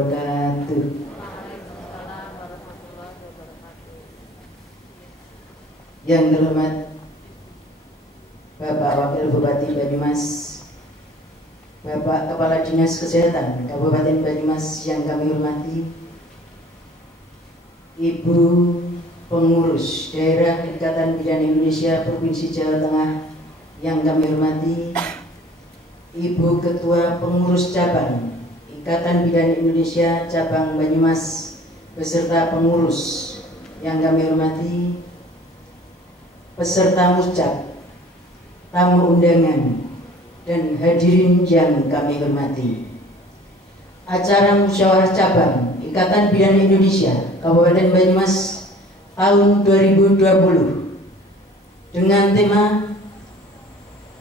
wabarakatuh. Waalaikumsalam warahmatullahi wabarakatuh. Yang terhormat Bapak Wakil Bupati Banyumas, Bapak Kepala Dinas Kesehatan Kabupaten Banyumas yang kami hormati, Ibu Pengurus Daerah Ikatan Bidan Indonesia Provinsi Jawa Tengah yang kami hormati, Ibu Ketua Pengurus Cabang Ikatan Bidan Indonesia Cabang Banyumas beserta pengurus yang kami hormati, peserta muscak, tamu undangan, dan hadirin yang kami hormati. Acara Musyawarah Cabang Ikatan Bidan Indonesia Kabupaten Banyumas tahun 2020 dengan tema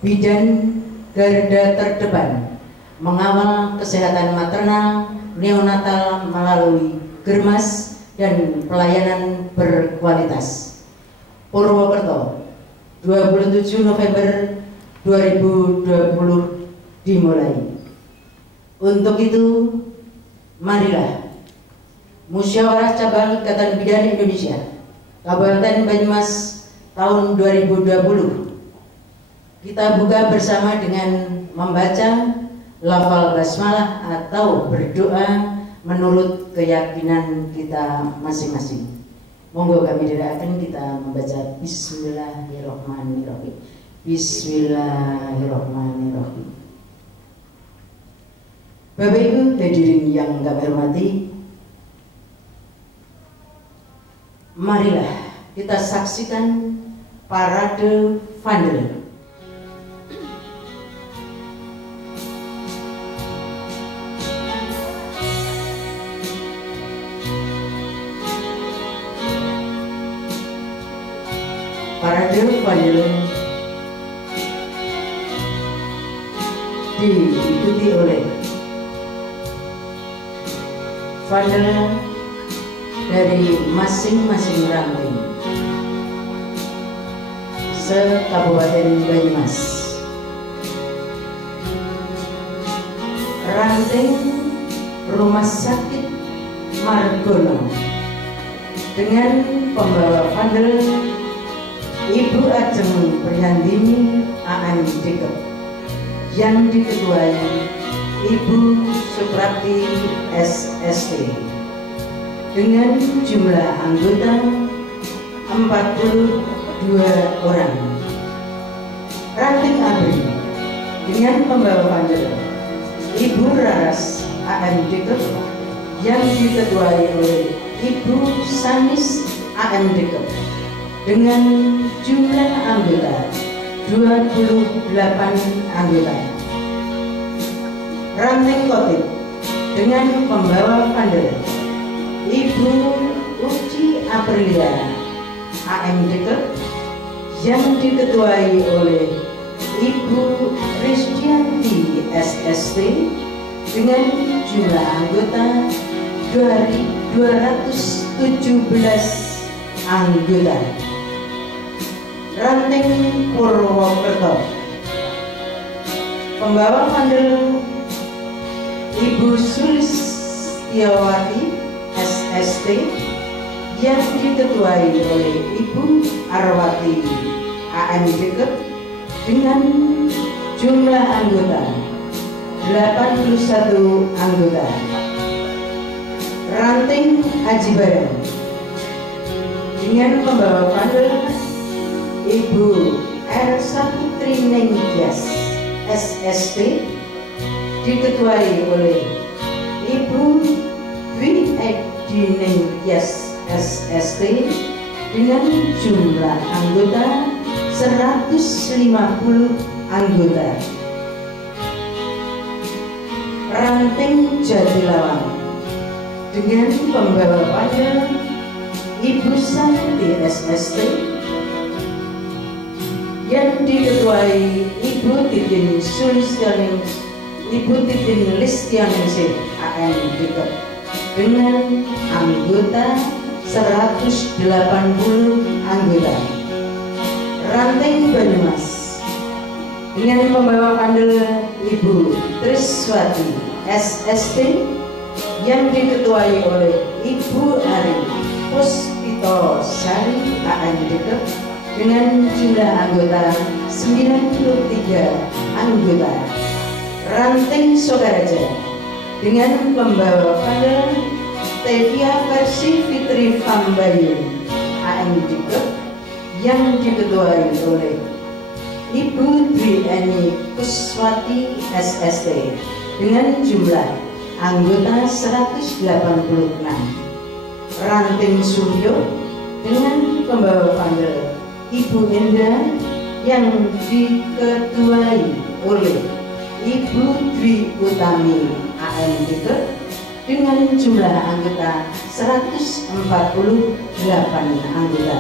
Bidan Garda Terdepan mengawal kesehatan maternal neonatal melalui germas dan pelayanan berkualitas. Purwokerto, 27 November 2020 dimulai. Untuk itu, marilah Musyawarah Cabang Ikatan Bidan Indonesia Kabupaten Banyumas tahun 2020 kita buka bersama dengan membaca lafal basmalah atau berdoa menurut keyakinan kita masing-masing. Monggo kami dirahkan kita membaca Bismillahirrahmanirrahim. Bismillahirrahmanirrahim. Bapak Ibu hadirin yang kami hormati, marilah kita saksikan parade Vandel. Parade Vandel diikuti oleh Vandel dari masing-masing ranting se-Kabupaten Banyumas. Ranting Rumah Sakit Margono dengan pembawa Vandel Ibu Ajeng Prihandini AM Dikep yang diketuai Ibu Suprati SST dengan jumlah anggota 42 orang. Ranting ABRI dengan pembawa Vandel Ibu Raras AM Dikep yang diketuai oleh Ibu Sanis AM Dikep dengan jumlah anggota 28 anggota. Ranting Kotip dengan pembawa Vandel Ibu Uci Aprilia AM Dikep yang diketuai oleh Ibu Risdianti SST dengan jumlah anggota 217 anggota. Ranting Purwokerto, pembawa Vandel Ibu Sulistiawati SST yang diketuai oleh Ibu Arwati AM Dikep dengan jumlah anggota 81 anggota. Ranting Aji Barang dengan pembawa Vandel Ibu Elsa Putri Nengkias SST diketuai oleh Ibu Dwi Edi Nengkias SST dengan jumlah anggota 150 anggota. Ranting Jatilawang dengan pembawa Vandel Ibu Santi SST yang diketuai Ibu Titin Sulistianingsih, Ibu Titin Listianingsih AM Dikep dengan anggota 180 anggota. Ranting Banyumas dengan pembawa Vandel Ibu Triswati SST yang diketuai oleh Ibu Ari Puspito Sari AMDK dengan jumlah anggota 93 anggota. Ranting Sokaraja dengan pembawa panel Tevia versi Fitri Fambayun AMDK yang diketuai oleh Ibu Dwi Eni Kuswati SST dengan jumlah anggota 186. Ranting Suryo dengan pembawa panel Ibu Endra yang diketuai oleh Ibu Dwi Utami AMDK dengan jumlah anggota 148 anggota.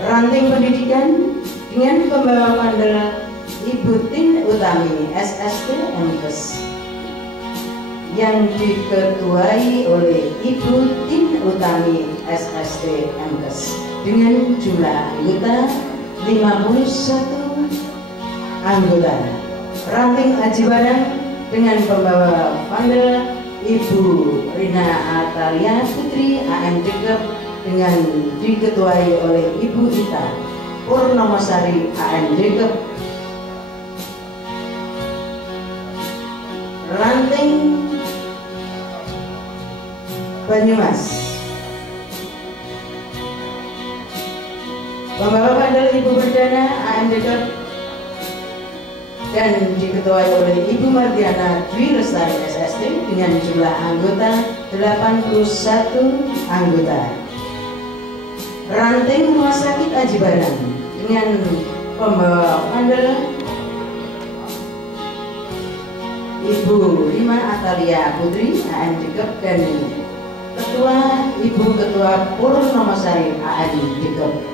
Ranting Pendidikan dengan pembawa panel Ibu Tin Utami SST MKes yang diketuai oleh Ibu Tin Utami SST MKes dengan jumlah anggota 51 anggota. Ranting Aji Barang dengan pembawa panel Ibu Rina Atalia Putri AMDK dengan diketuai oleh Ibu Ita Purnomasari AMDK. Ranting Banyumas, pembawa panel Ibu Perdana AMDK dan diketuai oleh Ibu Mardiana Dwi Lestari SST dengan jumlah anggota 81 anggota. Ranting Rumah Sakit Aji Barang dengan pembawa panel Ibu Rima Atalia Putri AMDK dan Ibu Ketua Purnomasari AMDK.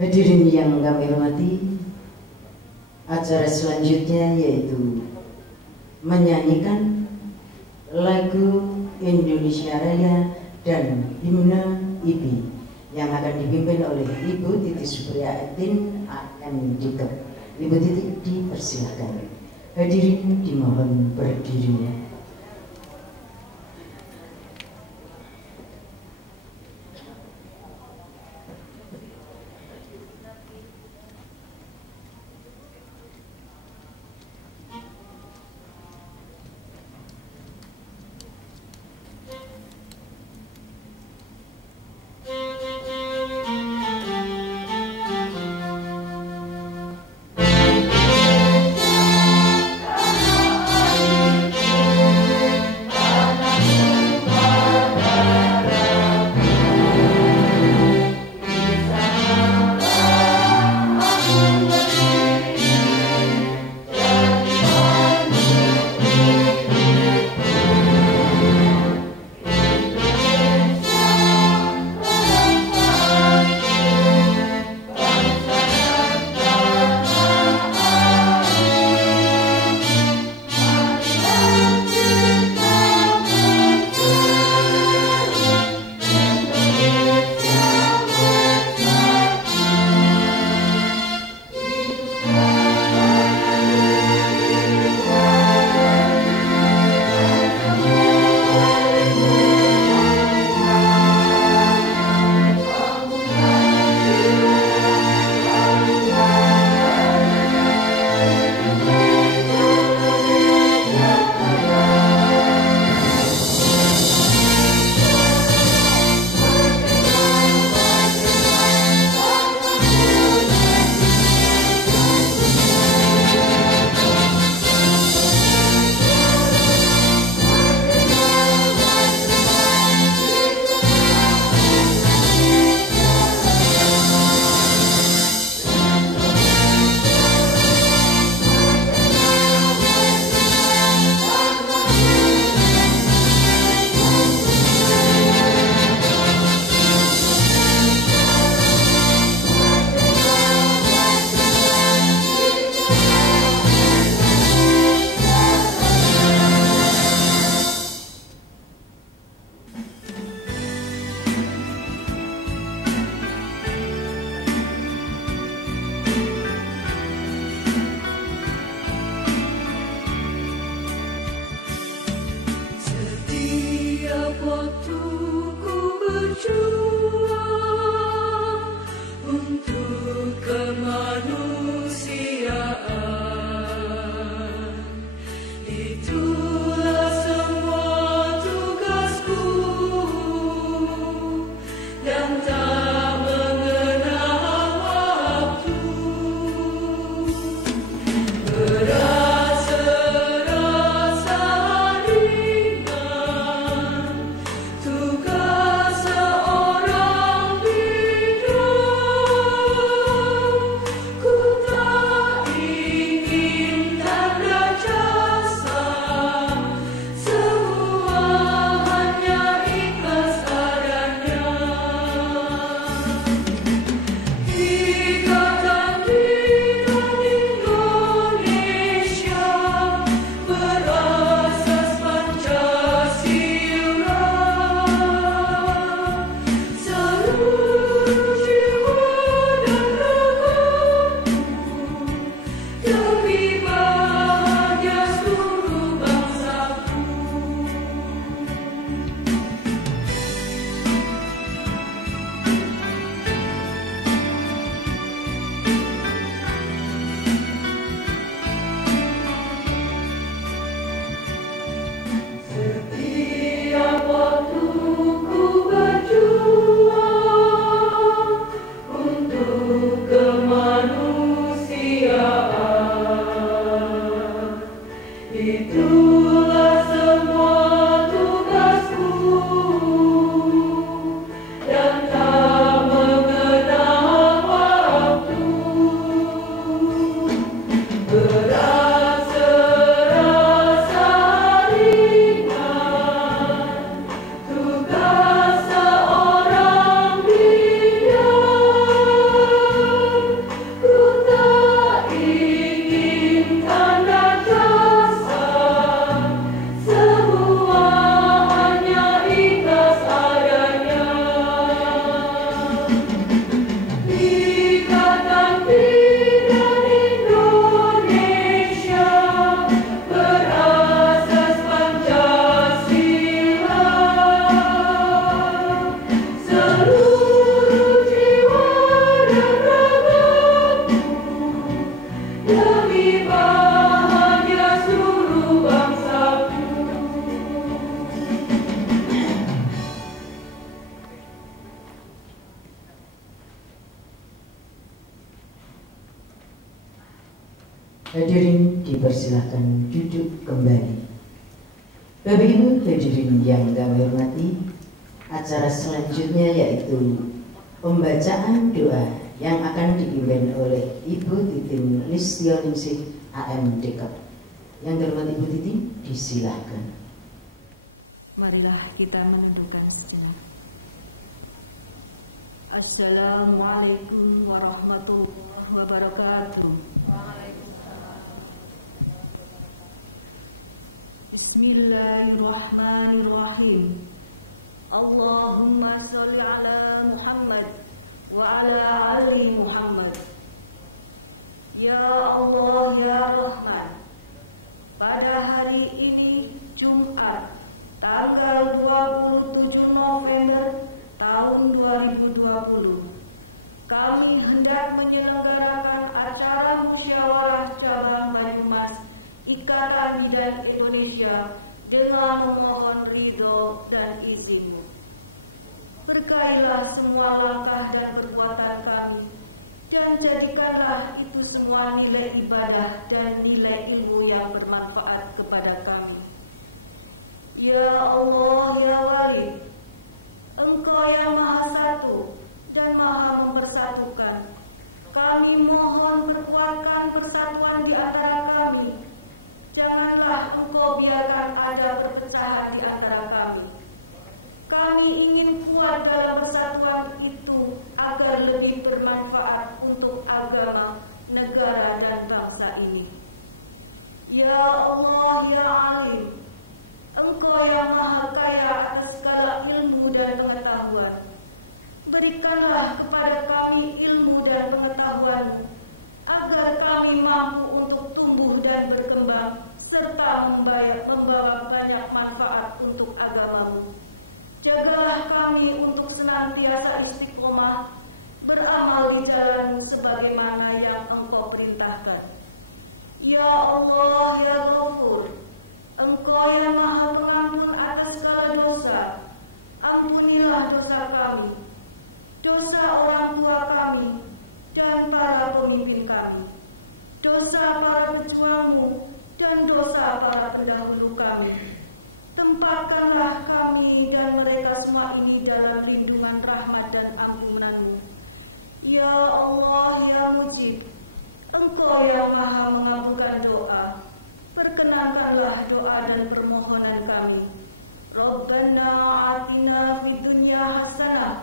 Hadirin yang kami hormati, acara selanjutnya yaitu menyanyikan lagu Indonesia Raya dan Himne IPI yang akan dipimpin oleh Ibu Titi Supriyatin AMDK. Ibu Titi dipersilakan. Hadirin dimohon berdiri. Hadirin dipersilakan duduk kembali. Bapak Ibu hadirin yang kami hormati, acara selanjutnya yaitu pembacaan doa yang akan dipimpin oleh Ibu Titin Listioningsih AMDK. Yang terhormat Ibu Titin, disilahkan. Marilah kita menundukkan sejenak. Assalamualaikum warahmatullahi wabarakatuh. Bismillahirrahmanirrahim. Allahumma sholli ala Muhammad wa ala ali Muhammad. Ya Allah ya Rahman, pada hari ini Jumat tanggal 27 November tahun 2020, kami hendak menyelenggarakan acara musyawarah cabang Banyumas Ikatan Bidan Indonesia dengan memohon ridho dan izin-Mu. Berkailah semua langkah dan perbuatan kami, dan jadikanlah itu semua nilai ibadah dan nilai ilmu yang bermanfaat kepada kami. Ya Allah ya Walid, Engkau yang Maha Satu dan Maha Mempersatukan, kami mohon perkuatkan persatuan di antara kami. Janganlah Engkau biarkan ada perpecahan di antara kami. Kami ingin kuat dalam persatuan itu agar lebih bermanfaat untuk agama, negara, dan bangsa ini. Ya Allah ya Alim, Engkau yang Maha Kaya atas segala ilmu dan pengetahuan, berikanlah kepada kami ilmu dan pengetahuan-Mu, agar kami mampu untuk tumbuh dan berkembang, serta membawa banyak manfaat untuk agama-Mu. Jagalah kami untuk senantiasa istiqomah, beramal di jalan-Mu sebagaimana yang Engkau perintahkan. Ya Allah ya Ghafur, Engkau yang Maha Pengampun atas segala dosa, ampunilah dosa kami, dosa orang tua kami, dan para pemimpin kami, dosa para pejuang-Mu, dan dosa para pendahulu kami. Tempatkanlah kami dan mereka semua ini dalam lindungan rahmat dan ampunan-Mu. Ya Allah ya Mujib, Engkau yang Maha mengabulkan doa, perkenankanlah doa dan permohonan kami. Rabbana atina fid dunya hasanah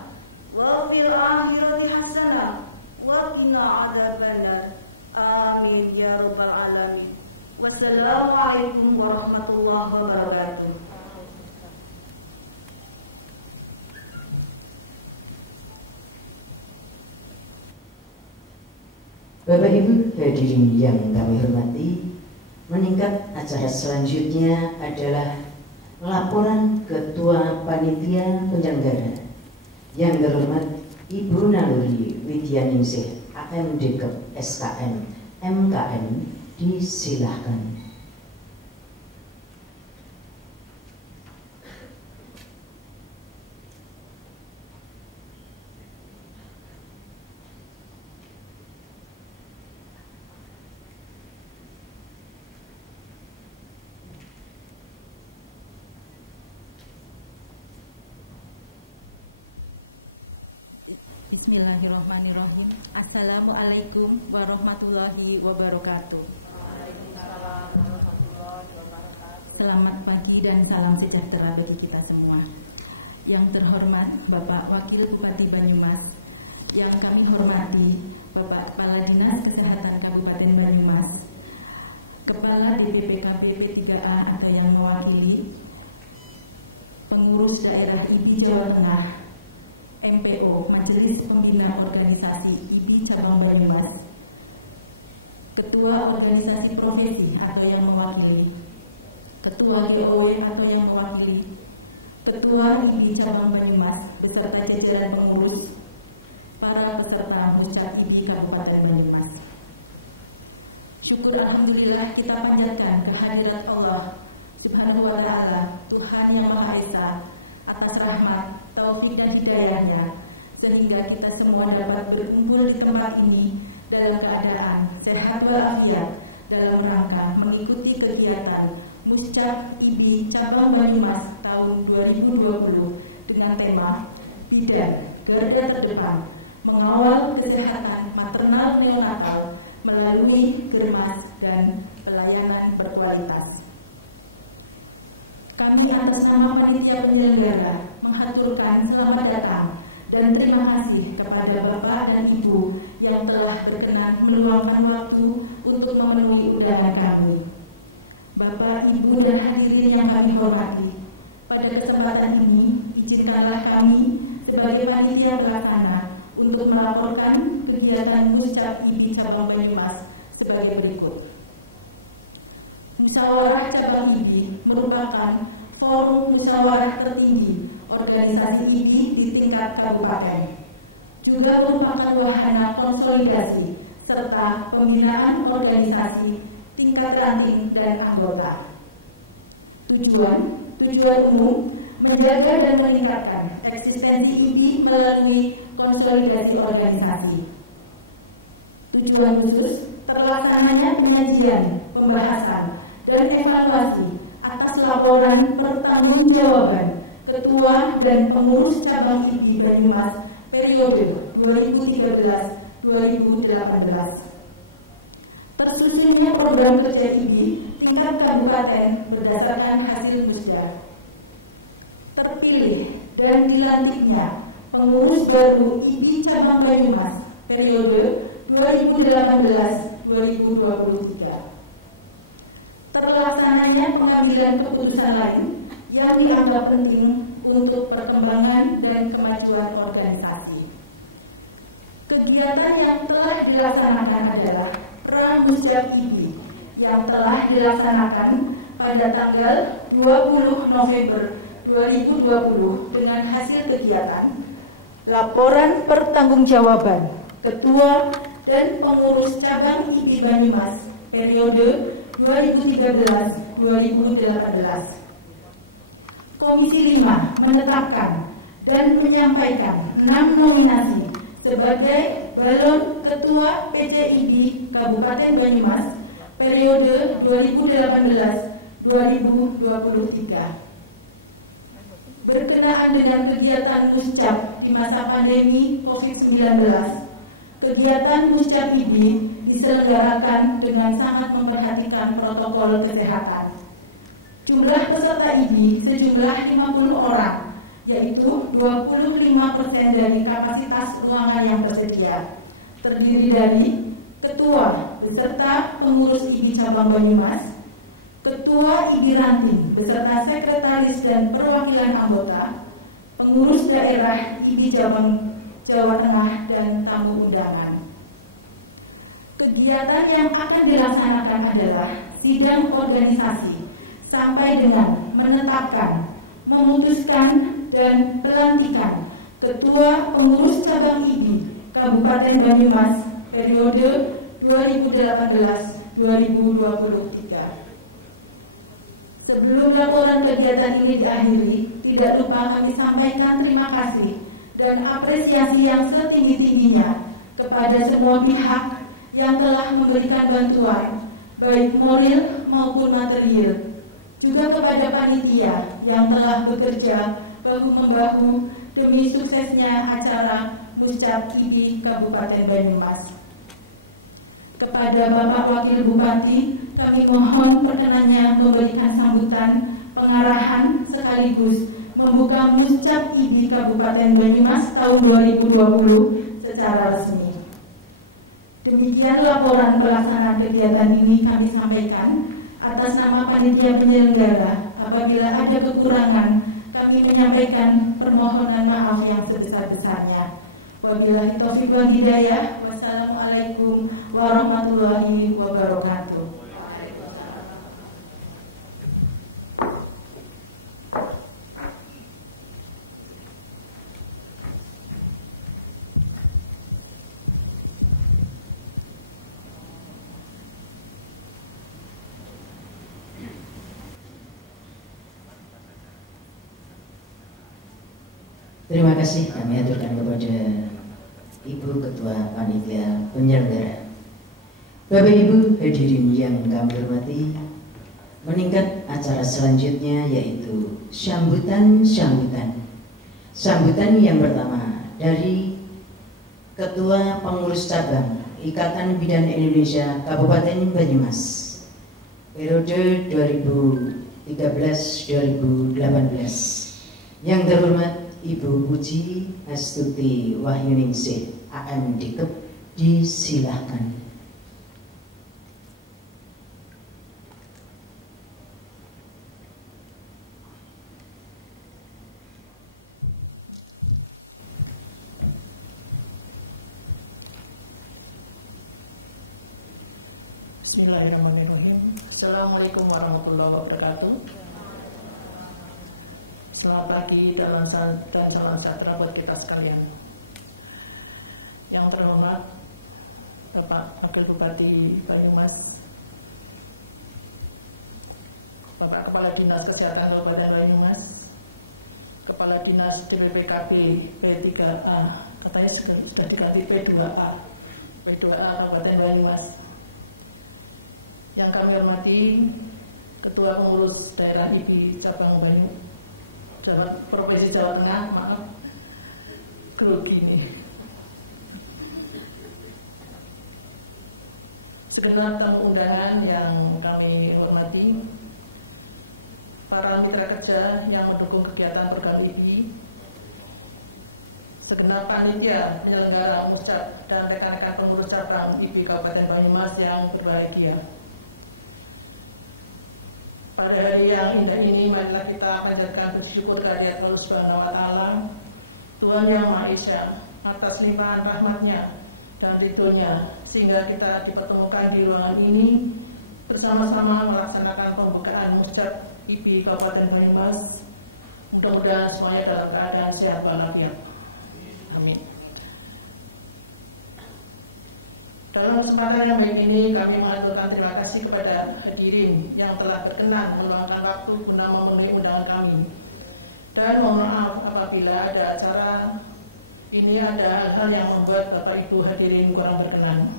wa fil akhirati hasanah wa qina adzabannar. Amin ya rabbal alamin. Wassalamualaikum warahmatullahi wabarakatuh. Bapak Ibu hadirin yang kami hormati, meningkat acara selanjutnya adalah laporan Ketua Panitia Penyelenggara. Yang terhormat Ibu Naluri Widyaningsih AMDK SKM MKM, disilahkan. Bismillahirrahmanirrahim. Assalamualaikum warahmatullahi wabarakatuh. Selamat pagi dan salam sejahtera bagi kita semua. Yang terhormat Bapak Wakil Bupati Banyumas, yang kami hormati Bapak Kepala Dinas Kesehatan Kabupaten Banyumas, Kepala DPPKB P3A atau yang mewakili, Pengurus Daerah IBI Jawa Tengah, MPO Majelis Pembina Organisasi IBI Cabang Banyumas, Ketua Organisasi Profesi atau yang mewakili, Ketua GOW atau yang mewakili, Ketua IBI Cabang Banyumas beserta jajaran pengurus, para peserta Muscap IBI Kabupaten Banyumas. Syukur alhamdulillah kita panjatkan kehadirat Allah Subhanahu wa Ta'ala, Tuhan yang Maha Esa, atas rahmat, taufik dan hidayahnya, sehingga kita semua dapat berkumpul di tempat ini dalam keadaan sehat walafiat dalam rangka mengikuti kegiatan Muscap IBI Cabang Banyumas tahun 2020 dengan tema Bidan Garda Terdepan Mengawal Kesehatan Maternal Neonatal melalui Germas dan pelayanan berkualitas. Kami atas nama panitia penyelenggara menghaturkan selamat datang dan terima kasih kepada Bapak dan Ibu yang telah berkenan meluangkan waktu untuk memenuhi undangan kami. Bapak, Ibu, dan hadirin yang kami hormati, pada kesempatan ini izinkanlah kami sebagai panitia pelaksana untuk melaporkan kegiatan Muscap IBI Cabang Banyumas sebagai berikut. Musyawarah Cabang IBI merupakan forum musyawarah tertinggi organisasi IBI di tingkat kabupaten. Juga merupakan wahana konsolidasi serta pembinaan organisasi tingkat ranting dan anggota. Tujuan umum menjaga dan meningkatkan eksistensi IBI melalui konsolidasi organisasi. Tujuan khusus terlaksananya penyajian, pembahasan, dan evaluasi atas laporan pertanggungjawaban Ketua dan Pengurus Cabang IBI Banyumas periode 2013-2018. Tersusunnya program kerja IBI tingkat kabupaten berdasarkan hasil musda. Terpilih dan dilantiknya pengurus baru IBI Cabang Banyumas periode 2018-2023. Terlaksananya pengambilan keputusan lain yang dianggap penting untuk perkembangan dan kemajuan organisasi. Kegiatan yang telah dilaksanakan adalah Pramuscap IBI yang telah dilaksanakan pada tanggal 20 November 2020 dengan hasil kegiatan laporan pertanggungjawaban Ketua dan Pengurus Cabang IBI Banyumas periode 2013-2018. Komisi 5 menetapkan dan menyampaikan 6 nominasi sebagai balon Ketua PCIBI Kabupaten Banyumas periode 2018-2023. Berkenaan dengan kegiatan Muscap di masa pandemi COVID-19, kegiatan Muscap IBI diselenggarakan dengan sangat memperhatikan protokol kesehatan. Jumlah peserta IBI sejumlah 50 orang, yaitu 25% dari kapasitas ruangan yang tersedia, terdiri dari Ketua beserta Pengurus IBI Cabang Banyumas, Ketua IBI Ranting beserta Sekretaris dan perwakilan anggota, Pengurus Daerah IBI Cabang Jawa Tengah, dan tamu undangan. Kegiatan yang akan dilaksanakan adalah sidang organisasi sampai dengan menetapkan, memutuskan, dan pelantikan Ketua Pengurus Cabang IBI Kabupaten Banyumas periode 2018-2023. Sebelum laporan kegiatan ini diakhiri, tidak lupa kami sampaikan terima kasih dan apresiasi yang setinggi-tingginya kepada semua pihak yang telah memberikan bantuan, baik moral maupun material, juga kepada panitia yang telah bekerja bahu-membahu demi suksesnya acara Muscap IBI Kabupaten Banyumas. Kepada Bapak Wakil Bupati, kami mohon perkenannya memberikan sambutan, pengarahan sekaligus membuka Muscap IBI Kabupaten Banyumas tahun 2020 secara resmi. Demikian laporan pelaksanaan kegiatan ini kami sampaikan atas nama panitia penyelenggara. Apabila ada kekurangan, kami menyampaikan permohonan maaf yang sebesar-besarnya. Wabillahi taufiq wal hidayah. Wassalamualaikum warahmatullahi wabarakatuh. Waalaikumsalam. Terima kasih kami aturkan kepada Ibu Ketua Panitia Penyelenggara. Bapak Ibu hadirin yang kami hormati, meningkat acara selanjutnya yaitu sambutan yang pertama dari Ketua Pengurus Cabang Ikatan Bidan Indonesia Kabupaten Banyumas periode 2013-2018. Yang terhormat Ibu Puji Astuti Wahyuningsih AM Dikep, disilahkan. Bismillahirrahmanirrahim. Assalamualaikum warahmatullahi wabarakatuh. Selamat pagi dan salam sejahtera buat kita sekalian. Yang terhormat Bapak Wakil Bupati Banyumas, Bapak Kepala Dinas Kesehatan Kabupaten Banyumas, Kepala Dinas DPPKB P3A, katanya sudah diganti P2A Kabupaten Banyumas. Yang kami hormati Ketua Pengurus Daerah IBI Cabang Provinsi Jawa Tengah, maaf, grogi nih. Segenap tamu undangan yang kami hormati, para mitra kerja yang mendukung kegiatan program IBI, segenap panitia penyelenggara Muscap dan rekan-rekan pengurus cabang IBI Kabupaten Banyumas yang berbahagia. Pada hari yang indah ini, marilah kita panjatkan puji syukur kehadirat Allah Subhanahu wa Ta'ala, Tuhan Yang Maha Esa, atas limpahan rahmat-Nya dan ridho-Nya, sehingga kita dipertemukan di ruangan ini bersama-sama melaksanakan pembukaan Muscap IBI Kabupaten Banyumas. Mudah-mudahan semuanya dalam keadaan sehat walafiat. Amin. Dalam kesempatan yang baik ini, kami mengaturkan terima kasih kepada hadirin yang telah berkenan meluangkan waktu guna memenuhi undangan kami. Dan mohon maaf apabila ada acara ini ada hal-hal yang membuat Bapak Ibu hadirin kurang berkenan.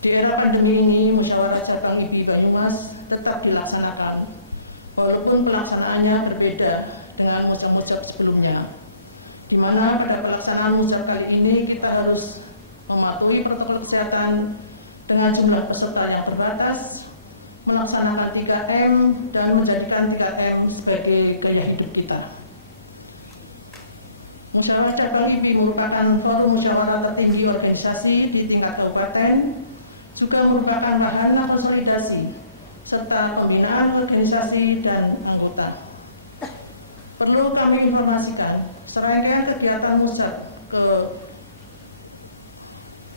Di era pandemi ini, musyawarah cabang IBI Banyumas tetap dilaksanakan, walaupun pelaksanaannya berbeda dengan muscap-muscap sebelumnya, di mana pada pelaksanaan muscap kali ini kita harus mematuhi protokol kesehatan dengan jumlah peserta yang terbatas, melaksanakan 3M dan menjadikan 3M sebagai gaya hidup kita. Musyawarah Cabang IBI merupakan forum musyawarah tertinggi organisasi di tingkat kabupaten, juga merupakan wahana konsolidasi serta pembinaan organisasi dan anggota. Perlu kami informasikan, serangkaian kegiatan muscap ke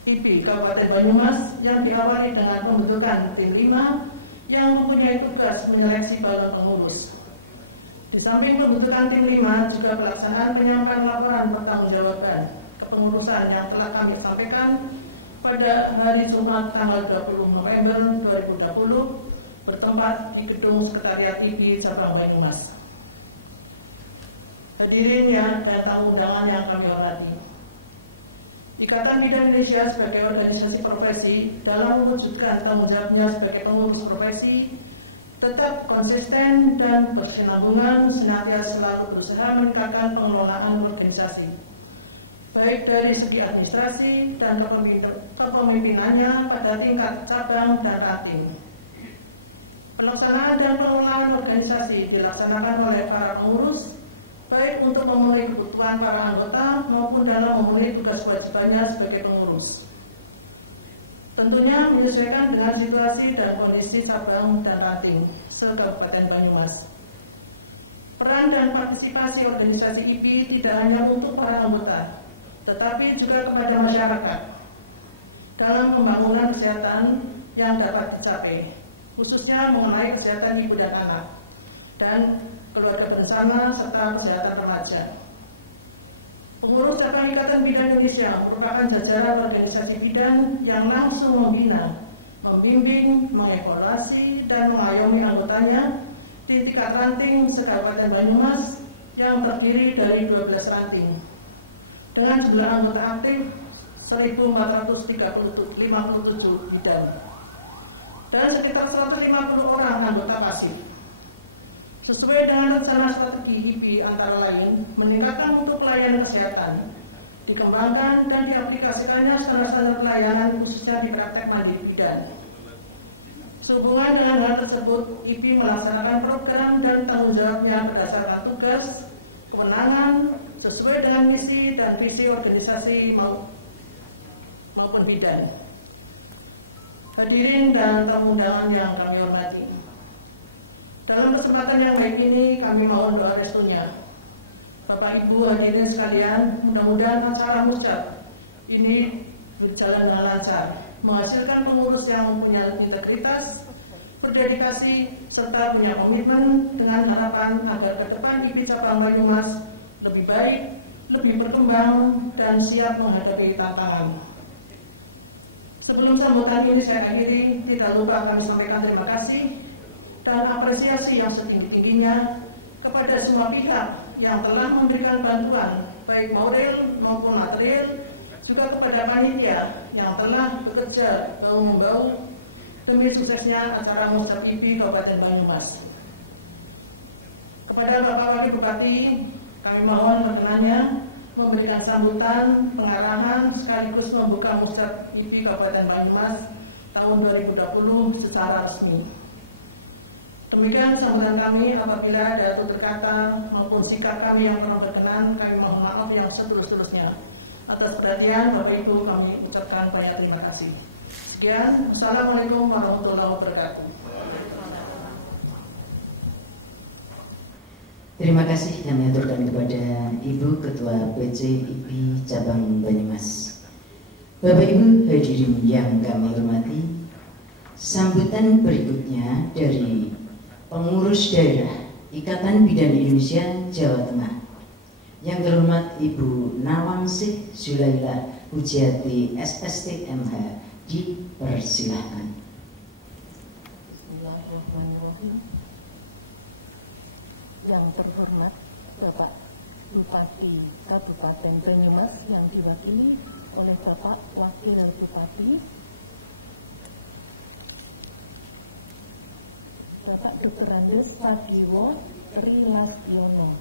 IBI Kabupaten Banyumas yang diawali dengan pembentukan tim 5 yang mempunyai tugas menyeleksi balon pengurus. Di samping pembentukan tim 5, juga pelaksanaan penyampaian laporan pertanggungjawaban kepengurusan yang telah kami sampaikan pada hari Jumat tanggal 20 November 2020 bertempat di Gedung Sekretariat IBI Cabang Banyumas. Hadirin dan tamu undangan yang kami hormati, Ikatan Bidan Indonesia sebagai organisasi profesi dalam mewujudkan tanggung jawabnya sebagai pengurus profesi tetap konsisten dan berkesinambungan, senantiasa selalu berusaha meningkatkan pengelolaan organisasi, baik dari segi administrasi dan kepemimpinannya pada tingkat cabang dan ranting. Pelaksanaan dan pengelolaan organisasi dilaksanakan oleh para pengurus, baik untuk memenuhi kebutuhan para anggota maupun dalam memenuhi tugas kewajibannya sebagai pengurus. Tentunya menyesuaikan dengan situasi dan kondisi cabang dan ranting se-Kabupaten Banyumas. Peran dan partisipasi organisasi IBI tidak hanya untuk para anggota, tetapi juga kepada masyarakat dalam pembangunan kesehatan yang dapat dicapai, khususnya mengenai kesehatan ibu dan anak, dan keluarga berencana, serta kesehatan remaja. Pengurus Cabang Ikatan Bidan Indonesia merupakan jajaran organisasi bidan yang langsung membina, membimbing, mengevaluasi, dan mengayomi anggotanya di tingkat ranting se-Kabupaten Banyumas yang terdiri dari 12 ranting, dengan jumlah anggota aktif 1.457 bidan dan sekitar 150 orang anggota pasif. Sesuai dengan rencana strategi IBI antara lain, meningkatkan mutu pelayanan kesehatan, dikembangkan dan diaplikasikannya standar-standar pelayanan khususnya di praktek mandiri bidan. Sehubungan dengan hal tersebut, IBI melaksanakan program dan tanggung jawabnya berdasarkan tugas, kewenangan, sesuai dengan misi dan visi organisasi maupun bidan. Hadirin dan tamu undangan yang kami hormati, dalam kesempatan yang baik ini kami mohon doa restunya. Bapak Ibu hadirin sekalian, mudah-mudahan acara muscap ini berjalan dengan lancar, menghasilkan pengurus yang punya integritas, berdedikasi, serta punya komitmen dengan harapan agar ke depan IBI Cabang Banyumas lebih baik, lebih berkembang, dan siap menghadapi tantangan. Sebelum sambutan ini saya akhiri, tidak lupa kami sampaikan terima kasih dan apresiasi yang setinggi-tingginya kepada semua pihak yang telah memberikan bantuan, baik moral maupun material, juga kepada panitia yang telah bekerja bahu-membahu demi suksesnya acara Muscap IBI Kabupaten Banyumas. Kepada Bapak Wakil Bupati, kami mohon perkenannya memberikan sambutan, pengarahan, sekaligus membuka Muscap IBI Kabupaten Banyumas tahun 2020 secara resmi. Demikian sambutan kami. Apabila ada tutur kata maupun sikap kami yang kurang berkenan, kami mohon maaf yang setulus-tulusnya. Atas perhatian Bapak Ibu kami ucapkan banyak terima kasih. Sekian, Wassalamualaikum warahmatullahi wabarakatuh. Terima kasih kami aturkan kepada Ibu Ketua PC IBI Cabang Banyumas. Bapak Ibu hadirin yang kami hormati, sambutan berikutnya dari Pengurus Daerah Ikatan Bidan Indonesia Jawa Tengah, yang terhormat Ibu Nawangsih Zulaila Pujiati SST MH, dipersilahkan. Bismillahirrahmanirrahim. Yang terhormat Bapak Bupati Kabupaten Banyumas yang diwakili oleh Bapak Wakil Bupati, Bapak Dr. Andes Sadiwo Trilastiono,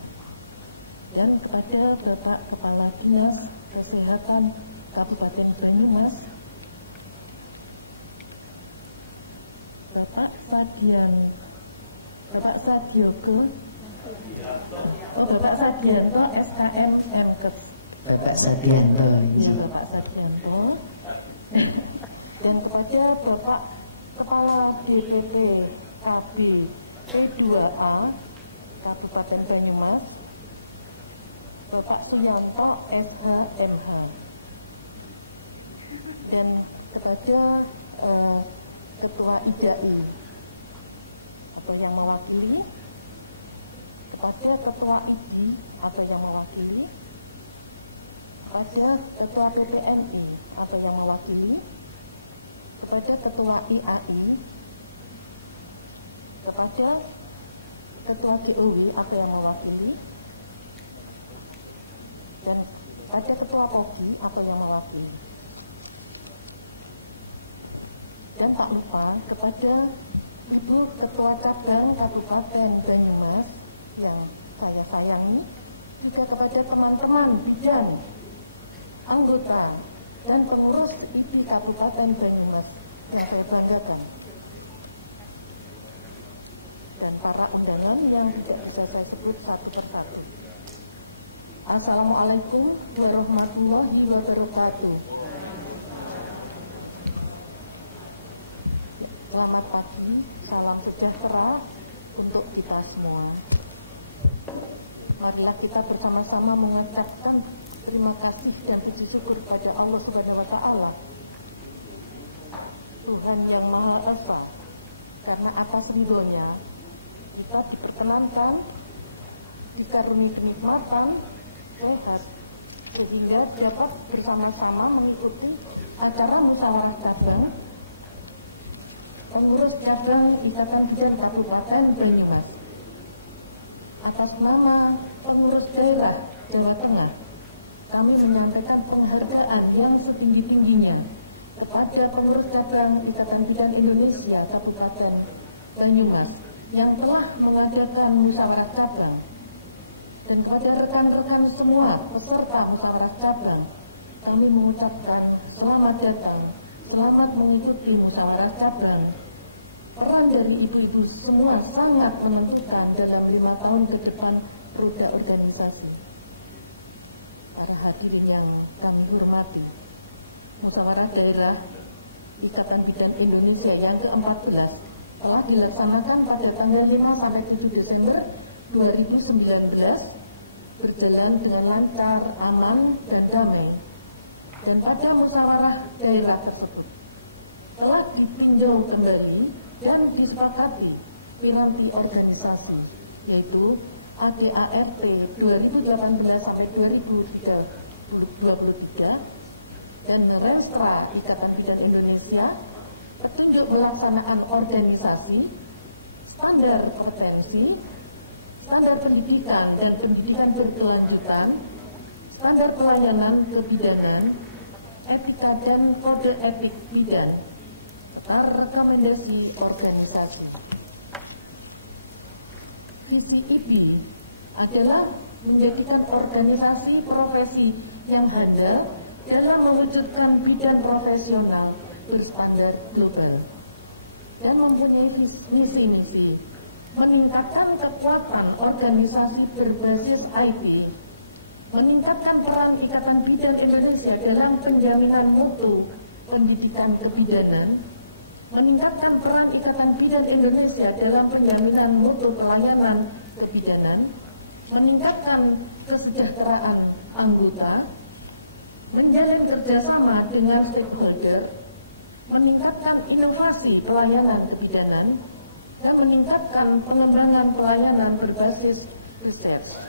dan kepada Bapak Kepala Dinas Kesehatan Kabupaten Banyumas, Bapak Sadianto SKM MKes. Bapak Sadianto. Ya, Bapak Sadianto. Dan kepada Bapak Kepala DPP KB P2A Kabupaten Banyumas, Bapak Suyanto SHMH. Dan kepada Ketua IDAI atau yang mewakili, kepada Ketua ID atau yang mewakili, kepada Ketua PPNI atau yang mewakili, kepada Ketua IAI, kepada Ketua GOW atau yang mewakili, dan pada Ketua POGI atau yang mewakili. Dan tak lupa kepada Ibu Ketua Cabang Kabupaten Banyumas yang saya sayangi, juga kepada teman-teman bidan, anggota, dan pengurus IBI Kabupaten Banyumas yang saya banggakan. Dan para undangan yang tidak bisa saya sebut satu persatu. Assalamualaikum warahmatullahi wabarakatuh. Ya, selamat pagi, salam sejahtera untuk kita semua. Marilah kita bersama-sama mengucapkan terima kasih dan puji syukur kepada Allah Subhanahu wa Ta'ala, Tuhan yang Maha Esa, karena atas ridhonya kita diperkenankan, dikaruni kenikmatan, sehat, sehingga dapat bersama-sama mengikuti acara musyawarah cabang pengurus cabang Ikatan Bidan Kabupaten Banyumas. Atas nama pengurus daerah Jawa Tengah, kami menyampaikan penghargaan yang setinggi-tingginya kepada pengurus cabang Ikatan Bidan Indonesia Kabupaten Banyumas yang telah mengadakan musyawarah cabang, dan kepada rekan-rekan semua peserta musyawarah cabang, kami mengucapkan selamat datang, selamat mengikuti musyawarah cabang. Peran dari ibu-ibu semua sangat menentukan dalam 5 tahun ke depan roda organisasi. Para hadirin yang kami hormati, musyawarah daerah Ikatan Bidan Indonesia yang ke-14 telah dilaksanakan pada tanggal 5-7 Desember 2019, berjalan dengan lancar, aman, dan damai. Dan pada musyawarah daerah tersebut telah ditinjau kembali dan disepakati piranti organisasi, yaitu ADART 2018 sampai 2023 dan Renstra Ikatan Bidan Indonesia, petunjuk melaksanaan organisasi, standar kompetensi, standar pendidikan dan pendidikan berkelanjutan, standar pelayanan kebidanan, etika dan kode etik bidan, serta rekomendasi organisasi. Visi IBI adalah menjadikan organisasi profesi yang handal dalam mewujudkan bidan profesional berstandar global dan mempunyai misi-misi meningkatkan kekuatan organisasi berbasis IT, meningkatkan peran Ikatan Bidan Indonesia dalam penjaminan mutu pendidikan kebidanan, meningkatkan peran Ikatan Bidan Indonesia dalam penjaminan mutu pelayanan kebidanan, meningkatkan kesejahteraan anggota, menjalin kerjasama dengan stakeholder, meningkatkan inovasi pelayanan kebidanan, dan meningkatkan pengembangan pelayanan berbasis research.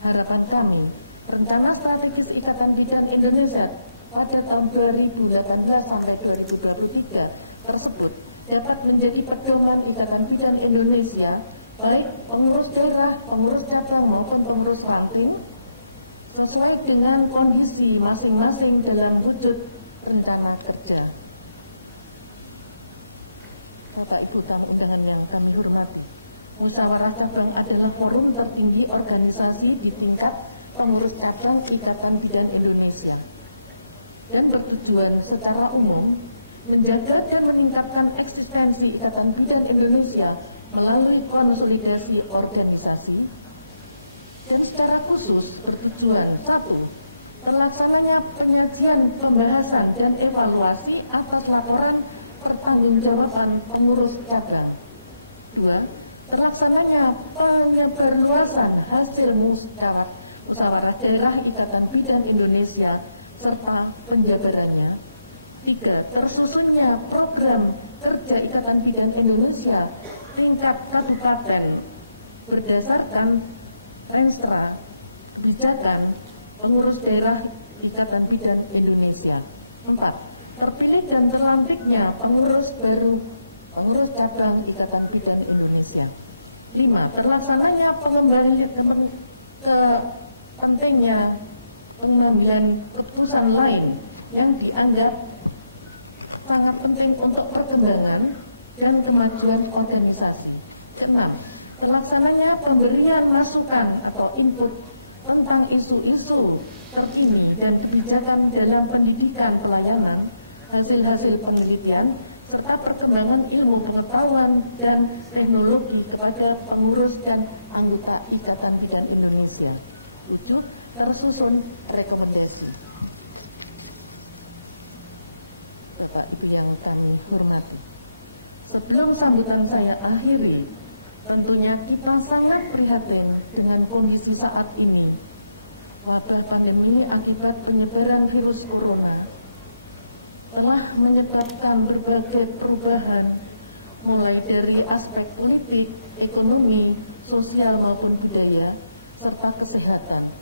Harapan kami, rencana strategis Ikatan Bidan Indonesia pada tahun 2018 sampai 2023 tersebut dapat menjadi pedoman Ikatan Bidan Indonesia, baik pengurus daerah, pengurus cabang maupun pengurus ranting, sesuai dengan kondisi masing-masing dalam wujud rencana kerja. Bapak Ibu tamu undangan yang kami hormati, musyawarah cabang adalah forum tertinggi organisasi di tingkat pengurus cabang Ikatan Bidan Indonesia dan bertujuan secara umum menjaga dan meningkatkan eksistensi Ikatan Bidan Indonesia melalui konsolidasi organisasi, dan secara khusus bertujuan: 1. Terlaksananya penyajian, pembahasan, dan evaluasi atas laporan pertanggungjawaban pengurus cabang. 2. Terlaksananya penyebarluasan hasil musyawarah daerah Ikatan Bidan Indonesia serta penjabarannya. 3. Tersusunnya program kerja Ikatan Bidan Indonesia tingkat kabupaten berdasarkan Renstra kebijakan pengurus daerah Ikatan Bidan Indonesia. 4. Terpilih dan terlantiknya pengurus baru pengurus cabang Ikatan Bidan Indonesia. 5. Terlaksananya pentingnya pengambilan keputusan lain yang dianggap sangat penting untuk perkembangan dan kemajuan organisasi. 6. Terlaksananya pemberian masukan atau input tentang isu-isu terkini dan kebijakan dalam pendidikan pelayanan, hasil-hasil penelitian, serta perkembangan ilmu pengetahuan dan teknologi kepada pengurus dan anggota Ikatan Bidan Indonesia. 7. Tersusun rekomendasi. Bapak Ibu yang kami hormati, sebelum sambutan saya akhiri, tentunya kita sangat prihatin dengan kondisi saat ini. Wabah pandemi akibat penyebaran virus corona telah menyebabkan berbagai perubahan, mulai dari aspek politik, ekonomi, sosial maupun budaya, serta kesehatan.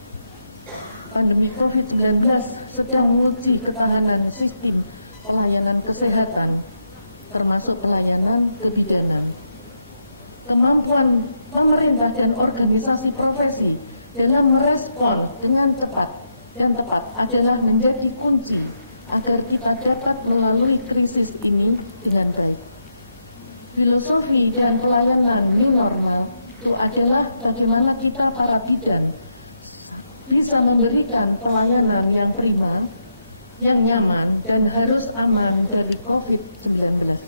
Pandemi COVID-19 sedang menguji ketahanan sistem pelayanan kesehatan, termasuk pelayanan kebidanan. Kemampuan pemerintah dan organisasi profesi dalam merespon dengan cepat dan tepat adalah menjadi kunci agar kita dapat melalui krisis ini dengan baik. Filosofi dan pelayanan new normal itu adalah bagaimana kita para bidan bisa memberikan pelayanan yang prima, yang nyaman, dan harus aman dari COVID-19.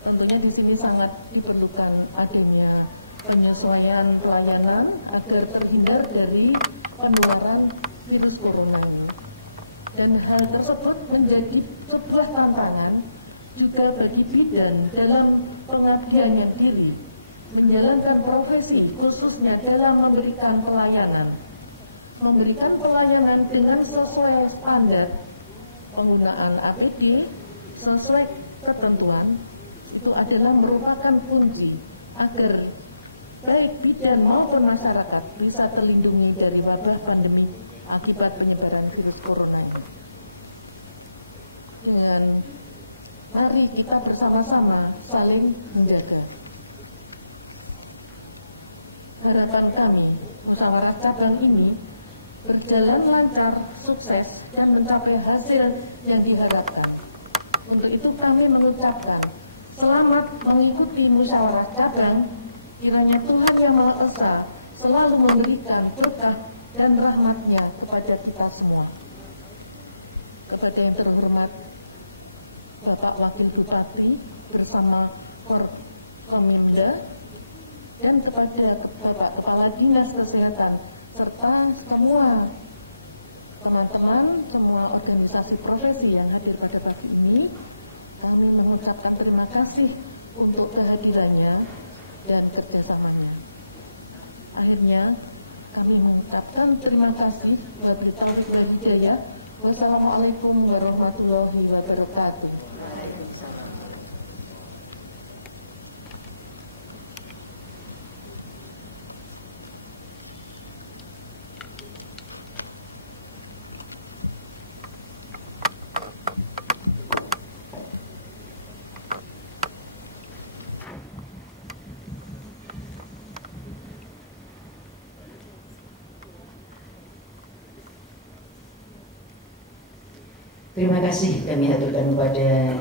Tentunya di sini sangat diperlukan adanya penyesuaian pelayanan agar terhindar dari penularan virus corona ini. Dan hal tersebut menjadi sebuah tantangan juga bagi bidan dalam pengabdian yang diri, menjalankan profesi khususnya dalam memberikan pelayanan dengan sesuai standar penggunaan APD, sesuai ketentuan, itu adalah merupakan kunci agar baik bidan maupun masyarakat bisa terlindungi dari wabah pandemi akibat penyebaran virus corona ini. Dengan mari kita bersama-sama saling menjaga. Harapan kami, musyawarah cabang ini berjalan lancar, sukses, dan mencapai hasil yang diharapkan. Untuk itu kami mengucapkan selamat mengikuti musyawarah cabang. Kiranya Tuhan Yang Maha Esa selalu memberikan berkah dan rahmat-Nya kepada kita semua. Kepada yang terhormat Bapak Wakil Bupati bersama Forkomimda, dan kepada Bapak Kepala Dinas Kesehatan serta semua teman-teman, semua organisasi profesi yang hadir pada pagi ini, kami mengucapkan terima kasih untuk kehadirannya dan kerjasamanya. Akhirnya kami mengucapkan terima kasih. Wabillahi taufiq wal hidayah. Wassalamualaikum warahmatullahi wabarakatuh. Terima kasih kami aturkan kepada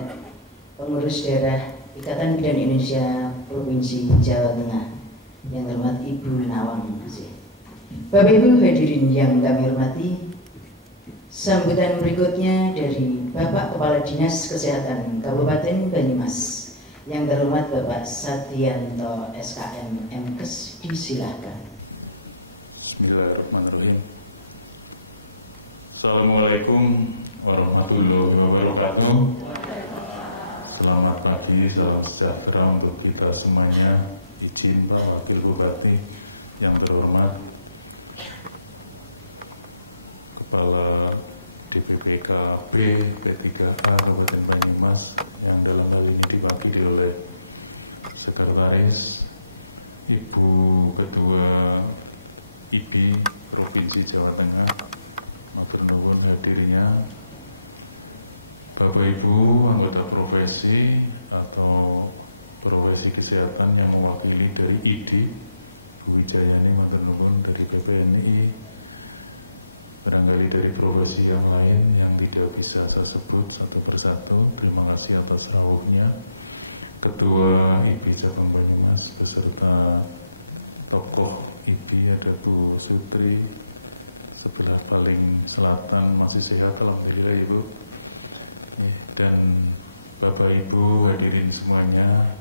pengurus daerah Ikatan Bidan Indonesia Provinsi Jawa Tengah yang terhormat Ibu Nawang. Bapak Ibu hadirin yang kami hormati, sambutan berikutnya dari Bapak Kepala Dinas Kesehatan Kabupaten Banyumas yang terhormat Bapak Satianto SKM MKes, disilahkan. Bismillahirrahmanirrahim. Assalamualaikum warahmatullahi wabarakatuh. Selamat pagi, salam sejahtera untuk kita semuanya. Izin Pak Wakil Bupati yang terhormat, Kepala DPPK B P3A Kabupaten Banyumas yang dalam hal ini diwakili oleh Sekretaris, Ibu Ketua IBI Provinsi Jawa Tengah, matur nuwun hadirnya Bapak Ibu anggota profesi atau profesi kesehatan yang mewakili dari ID, Bu Wijayani matur nuwun dari PPNI, barangkali dari profesi yang lain yang tidak bisa saya sebut satu persatu, terima kasih atas rawuhnya. Ketua IBI Cabang Banyumas beserta tokoh IBI ada Bu Sutri, sebelah paling selatan masih sehat, alhamdulillah Ibu. Dan Bapak Ibu hadirin semuanya,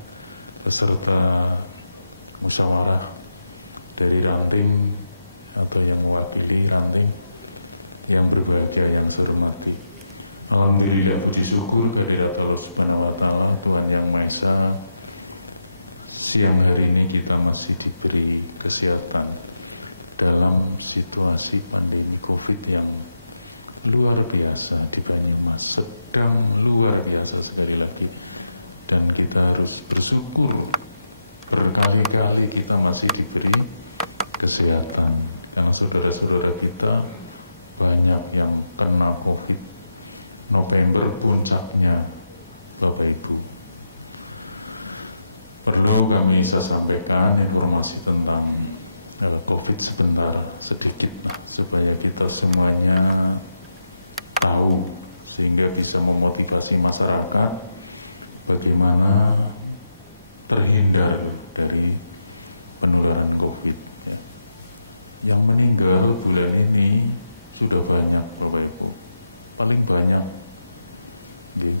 peserta musyawarah dari ranting atau yang mewakili ranting yang berbahagia yang saya hormati. Alhamdulillah, puji syukur kehadirat Allah Subhanahu wa Ta'ala, Tuhan Yang Maha Esa. Siang hari ini kita masih diberi kesehatan dalam situasi pandemi COVID yang luar biasa di Banyumas, sedang luar biasa sekali lagi, dan kita harus bersyukur berkali-kali kita masih diberi kesehatan, karena saudara-saudara kita banyak yang kena COVID. November puncaknya Bapak Ibu. Perlu saya sampaikan informasi tentang COVID sebentar sedikit lah, supaya kita semuanya tahu sehingga bisa memotivasi masyarakat bagaimana terhindar dari penularan COVID. Ya. Yang meninggal bulan ini sudah banyak, Bapak Ibu, paling banyak, ya,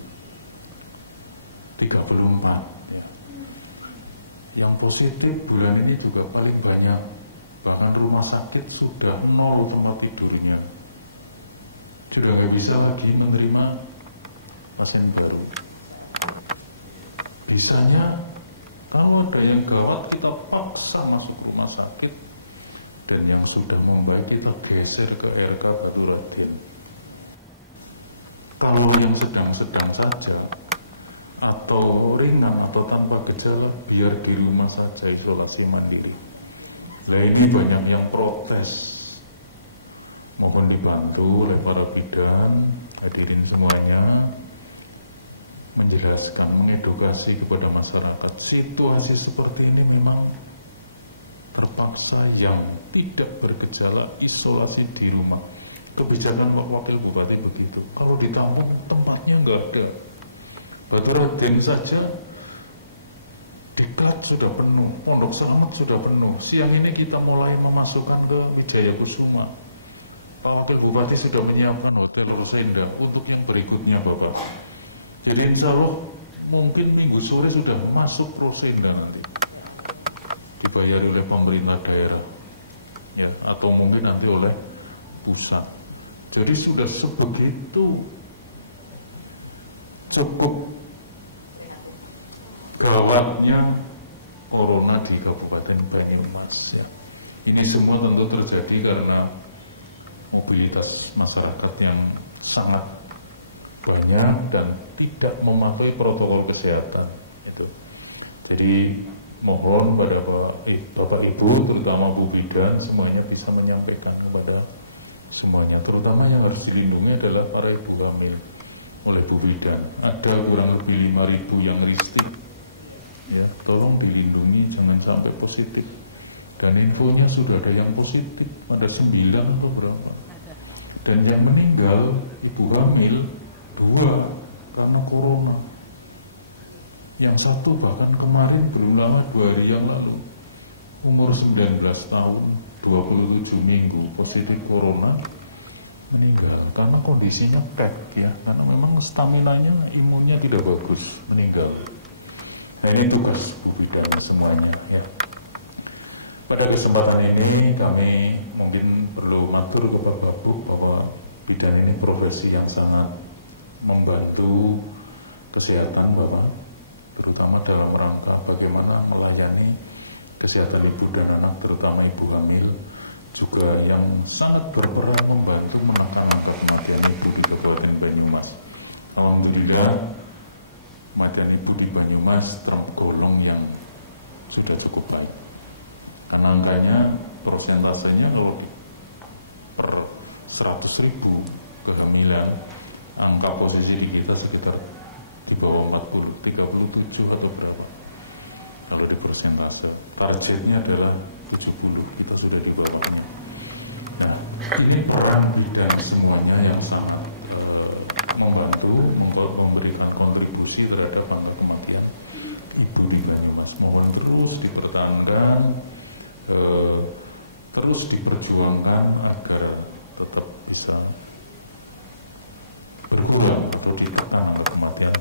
34. Ya. Yang positif bulan ini juga paling banyak, bahkan rumah sakit sudah 0 tempat tidurnya. Sudah nggak bisa lagi menerima pasien baru. Bisanya kalau ada yang gawat kita paksa masuk rumah sakit, dan yang sudah membaik kita geser ke RK Batu Raden. Kalau yang sedang-sedang saja atau ringan atau tanpa gejala, biar di rumah saja isolasi mandiri. Lah ini banyak yang protes. Mohon dibantu oleh para bidan, hadirin semuanya, menjelaskan, mengedukasi kepada masyarakat. Situasi seperti ini memang terpaksa yang tidak bergejala isolasi di rumah. Kebijakan Wakil Bupati begitu. Kalau ditampung tempatnya nggak ada. Batu Raden saja diklat sudah penuh, Pondok Selamat sudah penuh. Siang ini kita mulai memasukkan ke Wijaya Kusuma. Pak Wakil Bupati sudah menyiapkan Hotel Rosenda untuk yang berikutnya, Bapak. Jadi insya Allah mungkin minggu sore sudah masuk Rosenda nanti. Dibayari oleh pemerintah daerah. Ya, atau mungkin nanti oleh pusat. Jadi sudah sebegitu cukup gawatnya corona di Kabupaten Banyumas. Ya. Ini semua tentu terjadi karena mobilitas masyarakat yang sangat banyak dan tidak mematuhi protokol kesehatan itu. Jadi mohon pada Bapak Ibu, terutama Bu Bidan, semuanya bisa menyampaikan kepada semuanya, terutama yang harus dilindungi adalah para ibu hamil oleh Bu Bidan. Ada kurang lebih 5.000 yang ristik, ya, tolong dilindungi, jangan sampai positif. Dan infonya sudah ada yang positif, ada 9 atau berapa. Dan yang meninggal ibu hamil 2 karena corona. Yang 1 bahkan kemarin belum lama, 2 hari yang lalu, umur 19 tahun, 27 minggu, positif corona, meninggal karena kondisinya kek, ya, karena memang staminanya, imunnya tidak bagus, meninggal. Nah ini tugas Bu Bidan semuanya, ya. Pada kesempatan ini kami mungkin perlu matur ke Pak Babuk bahwa bidan ini profesi yang sangat membantu kesehatan Bapak, terutama dalam rangka bagaimana melayani kesehatan ibu dan anak, terutama ibu hamil, juga yang sangat berperan membantu menekan angka kematian ibu di Kabupaten Banyumas. Alhamdulillah kematian ibu di Banyumas tergolong yang sudah cukup baik. Karena angkanya, prosentasenya kalau per 100.000 kehamilan, angka posisi di kita sekitar di bawah 40, 37 atau berapa. Kalau di persentase, targetnya adalah 70, kita sudah di bawahnya. Nah, ini peran bidan semuanya yang sangat membantu, memberikan kontribusi terhadap angka kematian ibu di Banyumas. Mohon terus dipertahankan, terus diperjuangkan agar tetap bisa berkurang atau ditekan angka kematian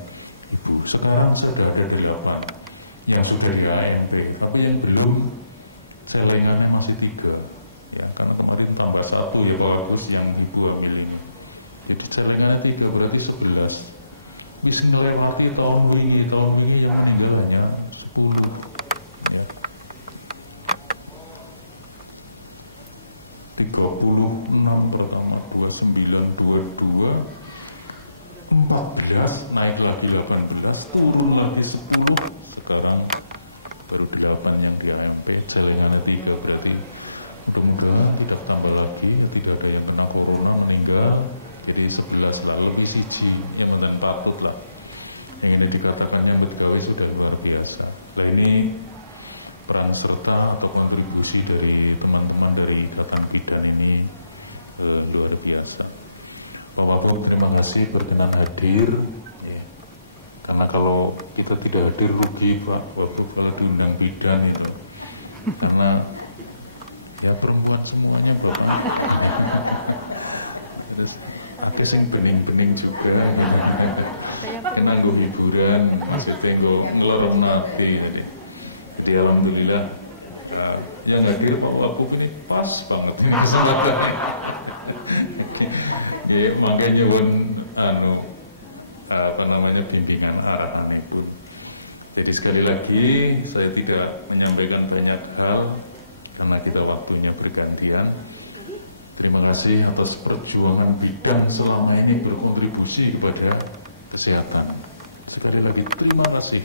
ibu. Sekarang sudah ada 8 yang sudah di AMP, tapi yang belum celengannya masih 3, ya, karena kemarin tambah 1 ya Pak Agus yang ibu hamil ini. Jadi celengannya 3 berarti 11. Bisa ngelewati tahun wingi yang meninggal hanya 10, ya. 36 pertama, 29, 22, 14, naik lagi 18, turun lagi 10, sekarang baru 8 yang di AMP, celengannya 3, berarti mudah-mudahan tidak tambah lagi, ya, tidak ada yang kena corona meninggal, jadi 11 lah, lebih siji, yang menten patut lah. Yang ini dikatakan nyambut gawe sudah luar biasa. Lah ini peran serta atau kontribusi dari teman-teman dari Ikatan Bidan ini luar biasa. Pak Wabub terima kasih berkenan hadir. Karena kalau kita tidak hadir rugi Pak Wabub kalau diundang bidan itu. Karena ya perempuan semuanya Bapak. Terus akeh sing bening-bening juga gitu. Kena nggo hiburan, maksudnya nggo ngelorong nati tadi. Jadi alhamdulillah yang hadir Pak Wabub ini pas banget ini kesempatannya. Makanya pun bimbingan arahannya pun. Jadi sekali lagi saya tidak menyampaikan banyak hal karena kita waktunya bergantian. Terima kasih atas perjuangan bidan selama ini berkontribusi kepada kesehatan. Sekali lagi terima kasih.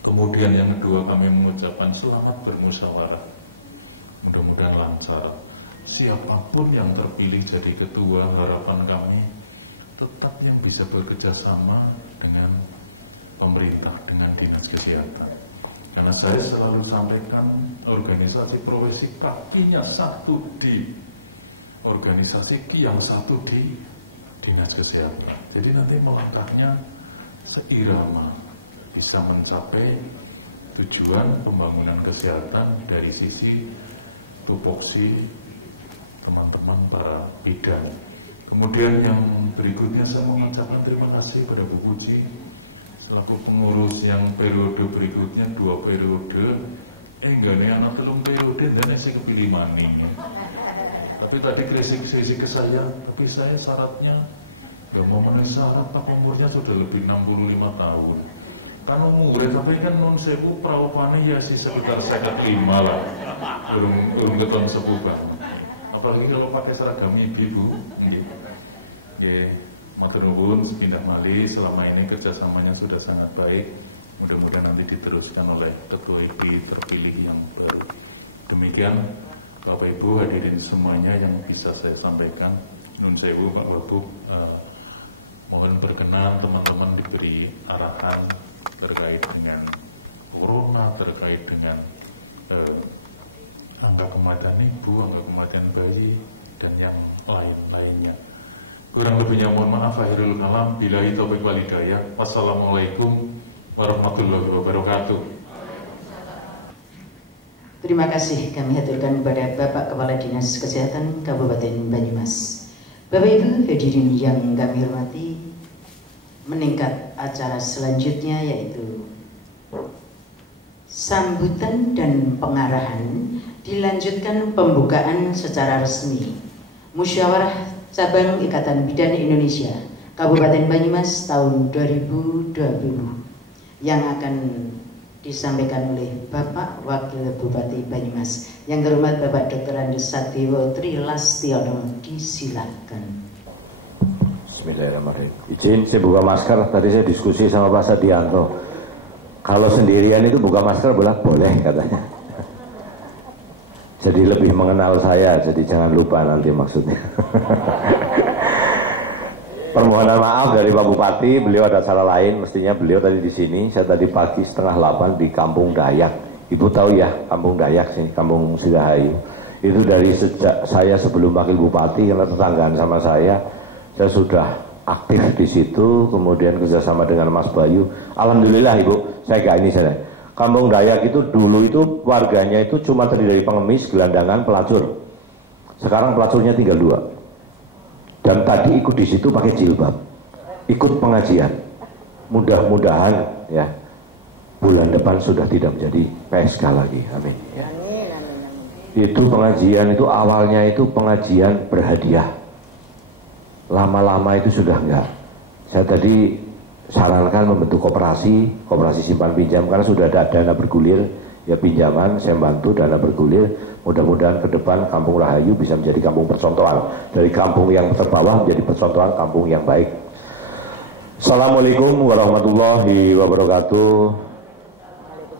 Kemudian yang kedua kami mengucapkan selamat bermusyawarah. Mudah-mudahan lancar. Siapapun yang terpilih jadi ketua, harapan kami tetap yang bisa bekerja sama dengan pemerintah, dengan dinas kesehatan. Karena saya selalu sampaikan organisasi profesi kakinya satu di organisasi, yang satu di dinas kesehatan. Jadi nanti melangkahnya seirama, bisa mencapai tujuan pembangunan kesehatan dari sisi tupoksi teman-teman para bidan. Kemudian yang berikutnya saya mengucapkan terima kasih pada Bu Puji selaku pengurus yang periode berikutnya 2 periode. Enggak nih anak 3 periode dan saya kepilih maning ya. Tapi tadi kritik ke saya, tapi saya syaratnya nggak memenuhi syarat, Pak umurnya sudah lebih 65 tahun. Kan umurnya tapi kan nun sewu praupane ya sih sekitar 55 lah. Urung keton sepuh banget. Apalagi kalau pakai seragam ibu, nggih. Nggih, matur nuwun sepindah malih, selama ini kerjasamanya sudah sangat baik. Mudah-mudahan nanti diteruskan oleh Ketua IBI terpilih yang baru. Demikian Bapak Ibu hadirin semuanya yang bisa saya sampaikan. Nun sewu Pak Wabub, mohon berkenan teman-teman diberi arahan terkait dengan corona, terkait dengan angka kematian ibu, angka kematian bayi, dan yang lain-lainnya. Kurang lebihnya mohon maaf, akhirul kalam, billahi taufiq wal hidayah. Wassalamualaikum warahmatullahi wabarakatuh. Terima kasih kami haturkan kepada Bapak Kepala Dinas Kesehatan Kabupaten Banyumas. Bapak Ibu hadirin yang kami hormati, meningkat acara selanjutnya yaitu sambutan dan pengarahan, dilanjutkan pembukaan secara resmi Musyawarah Cabang Ikatan Bidan Indonesia Kabupaten Banyumas tahun 2020 yang akan disampaikan oleh Bapak Wakil Bupati Banyumas. Yang terhormat Bapak Dr. Andes Satrio Trilastiono, disilakan. Bismillahirrahmanirrahim. Izin saya buka masker. Tadi saya diskusi sama Pak Sadianto. Kalau sendirian itu buka masker boleh katanya. Jadi lebih mengenal saya, jadi jangan lupa nanti maksudnya. Permohonan maaf dari Pak Bupati, beliau ada acara lain, mestinya beliau tadi di sini. Saya tadi pagi 7:30 di Kampung Dayak. Ibu tahu ya, Kampung Dayak sini, Kampung Sidahayu. Itu dari sejak saya sebelum Wakil Bupati, karena tetanggaan sama saya sudah aktif di situ. Kemudian kerjasama dengan Mas Bayu. Alhamdulillah Ibu, saya gak ini saya. Kampung Dayak itu dulu itu warganya itu cuma terdiri dari pengemis, gelandangan, pelacur. Sekarang pelacurnya tinggal 2. Dan tadi ikut di situ pakai jilbab, ikut pengajian. Mudah-mudahan ya bulan depan sudah tidak menjadi PSK lagi, amin. Ya. Itu pengajian itu awalnya itu pengajian berhadiah. Lama-lama itu sudah enggak. Saya tadi sarankan membentuk koperasi simpan pinjam karena sudah ada dana bergulir ya, pinjaman saya bantu dana bergulir. Mudah-mudahan ke depan Kampung Rahayu bisa menjadi kampung percontohan, dari kampung yang terbawah menjadi percontohan kampung yang baik. Assalamualaikum warahmatullahi wabarakatuh.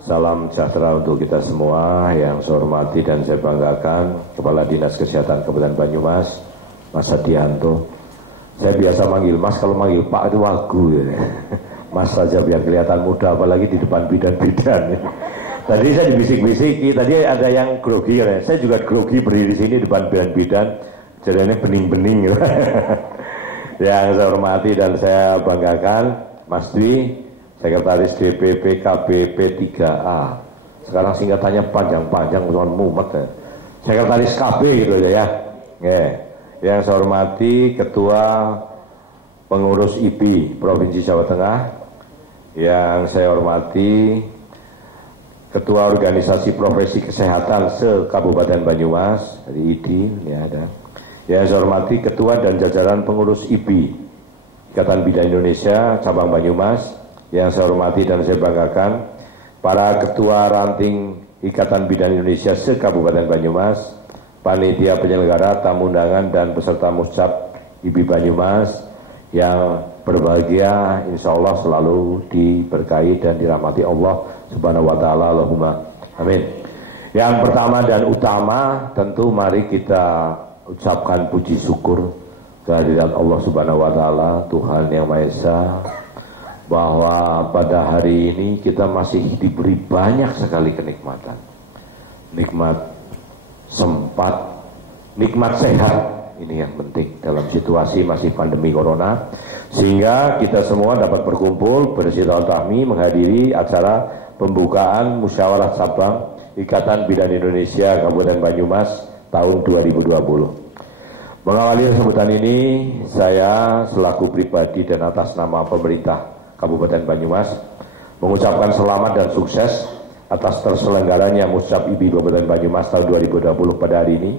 Salam sejahtera untuk kita semua. Yang saya hormati dan saya banggakan Kepala Dinas Kesehatan Kabupaten Banyumas, Mas Sadianto. Saya biasa manggil Mas, kalau manggil Pak itu wagu ya. Mas saja biar kelihatan muda, apalagi di depan bidan-bidan. Tadi saya dibisik-bisiki, tadi ada yang grogi, saya juga grogi berdiri di sini depan bidan-bidan, jadinya bening-bening ya. Yang saya hormati dan saya banggakan, Mas Dwi, Sekretaris DPP KBP 3A. Sekarang singkatannya panjang-panjang, musuhan mumet ya. Sekretaris KB gitu ya. Yang saya hormati Ketua Pengurus IPI Provinsi Jawa Tengah. Yang saya hormati Ketua Organisasi Profesi Kesehatan se-Kabupaten Banyumas dari IDI ya ada. Yang saya hormati Ketua dan jajaran Pengurus IPI Ikatan Bidan Indonesia Cabang Banyumas. Yang saya hormati dan saya banggakan para Ketua Ranting Ikatan Bidan Indonesia se-Kabupaten Banyumas, panitia penyelenggara, tamu undangan dan peserta muscap IPI Banyumas yang berbahagia, insya Allah selalu diberkahi dan dirahmati Allah Subhanahu wa Ta'ala. Allahumma amin. Yang pertama dan utama, tentu mari kita ucapkan puji syukur kehadirat Allah Subhanahu wa Ta'ala, Tuhan Yang Maha Esa, bahwa pada hari ini kita masih diberi banyak sekali kenikmatan, nikmat sempat, nikmat sehat. Ini yang penting dalam situasi masih pandemi corona, sehingga kita semua dapat berkumpul bersilaturahmi menghadiri acara pembukaan musyawarah cabang Ikatan Bidan Indonesia Kabupaten Banyumas tahun 2020. Mengawali sebutan ini, saya selaku pribadi dan atas nama pemerintah Kabupaten Banyumas mengucapkan selamat dan sukses atas terselenggaranya Muscap IPI Kabupaten Banyumas tahun 2020 pada hari ini.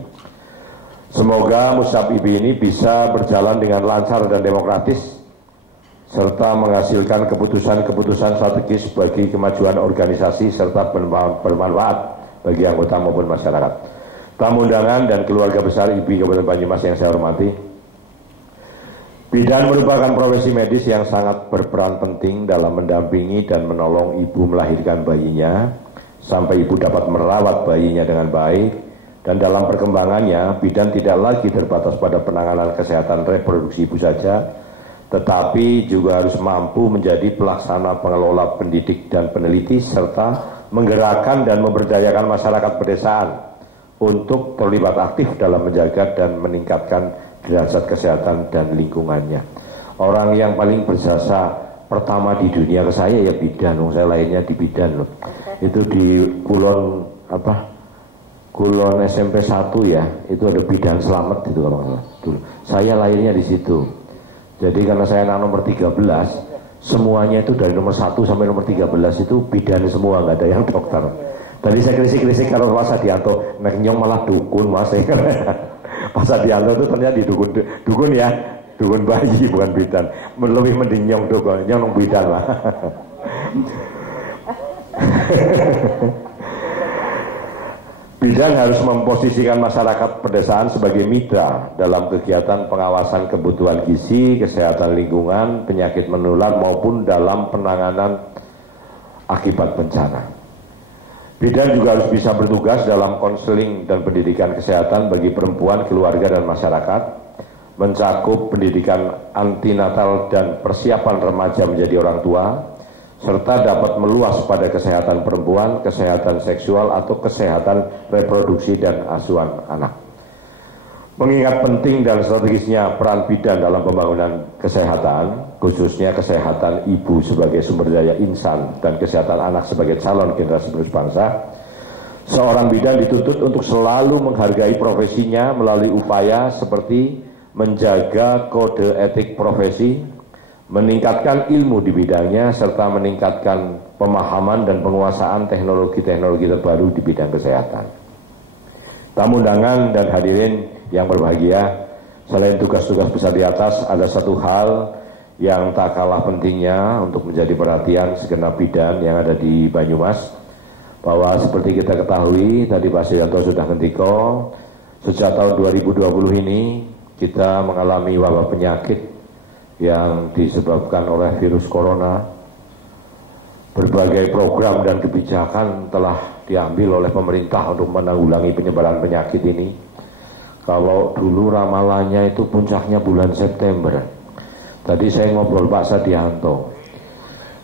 Semoga Muscap IPI ini bisa berjalan dengan lancar dan demokratis serta menghasilkan keputusan-keputusan strategis bagi kemajuan organisasi serta bermanfaat bagi anggota maupun masyarakat. Tamu undangan dan keluarga besar IPI Kabupaten Banyumas yang saya hormati, bidan merupakan profesi medis yang sangat berperan penting dalam mendampingi dan menolong ibu melahirkan bayinya sampai ibu dapat merawat bayinya dengan baik, dan dalam perkembangannya bidan tidak lagi terbatas pada penanganan kesehatan reproduksi ibu saja, tetapi juga harus mampu menjadi pelaksana, pengelola, pendidik dan peneliti serta menggerakkan dan memberdayakan masyarakat pedesaan untuk terlibat aktif dalam menjaga dan meningkatkan derajat kesehatan dan lingkungannya. Orang yang paling berjasa pertama di dunia ke saya ya bidan, saya lahirnya di bidan loh. Itu di Kulon Kulon SMP 1 ya, itu ada bidan selamat itu dulu. Saya lahirnya di situ. Jadi karena saya anak nomor 13, semuanya itu dari nomor 1 sampai nomor 13 itu bidan semua, nggak ada yang dokter. Tadi saya krisik-krisik kalau Mas Adianto, naiknya malah dukun Mas. Mas Adianto itu ternyata di dukun ya, dukun bayi bukan bidan. Lebih mending yang dukun, yang bidan lah. Bidan harus memposisikan masyarakat pedesaan sebagai mitra dalam kegiatan pengawasan kebutuhan gizi, kesehatan lingkungan, penyakit menular maupun dalam penanganan akibat bencana. Bidan juga harus bisa bertugas dalam konseling dan pendidikan kesehatan bagi perempuan, keluarga, dan masyarakat, mencakup pendidikan antinatal dan persiapan remaja menjadi orang tua, serta dapat meluas pada kesehatan perempuan, kesehatan seksual, atau kesehatan reproduksi dan asuhan anak. Mengingat penting dan strategisnya peran bidan dalam pembangunan kesehatan, khususnya kesehatan ibu sebagai sumber daya insan dan kesehatan anak sebagai calon generasi penerus bangsa, seorang bidan dituntut untuk selalu menghargai profesinya melalui upaya seperti menjaga kode etik profesi, meningkatkan ilmu di bidangnya, serta meningkatkan pemahaman dan penguasaan teknologi-teknologi terbaru di bidang kesehatan. Tamu undangan dan hadirin yang berbahagia, selain tugas-tugas besar di atas, ada satu hal yang tak kalah pentingnya untuk menjadi perhatian segenap bidan yang ada di Banyumas, bahwa seperti kita ketahui, tadi Pak Sianto sudah ngendiko, sejak tahun 2020 ini kita mengalami wabah penyakit yang disebabkan oleh virus corona. Berbagai program dan kebijakan telah diambil oleh pemerintah untuk menanggulangi penyebaran penyakit ini. Kalau dulu ramalannya itu puncaknya bulan September. Tadi saya ngobrol Pak Sadianto,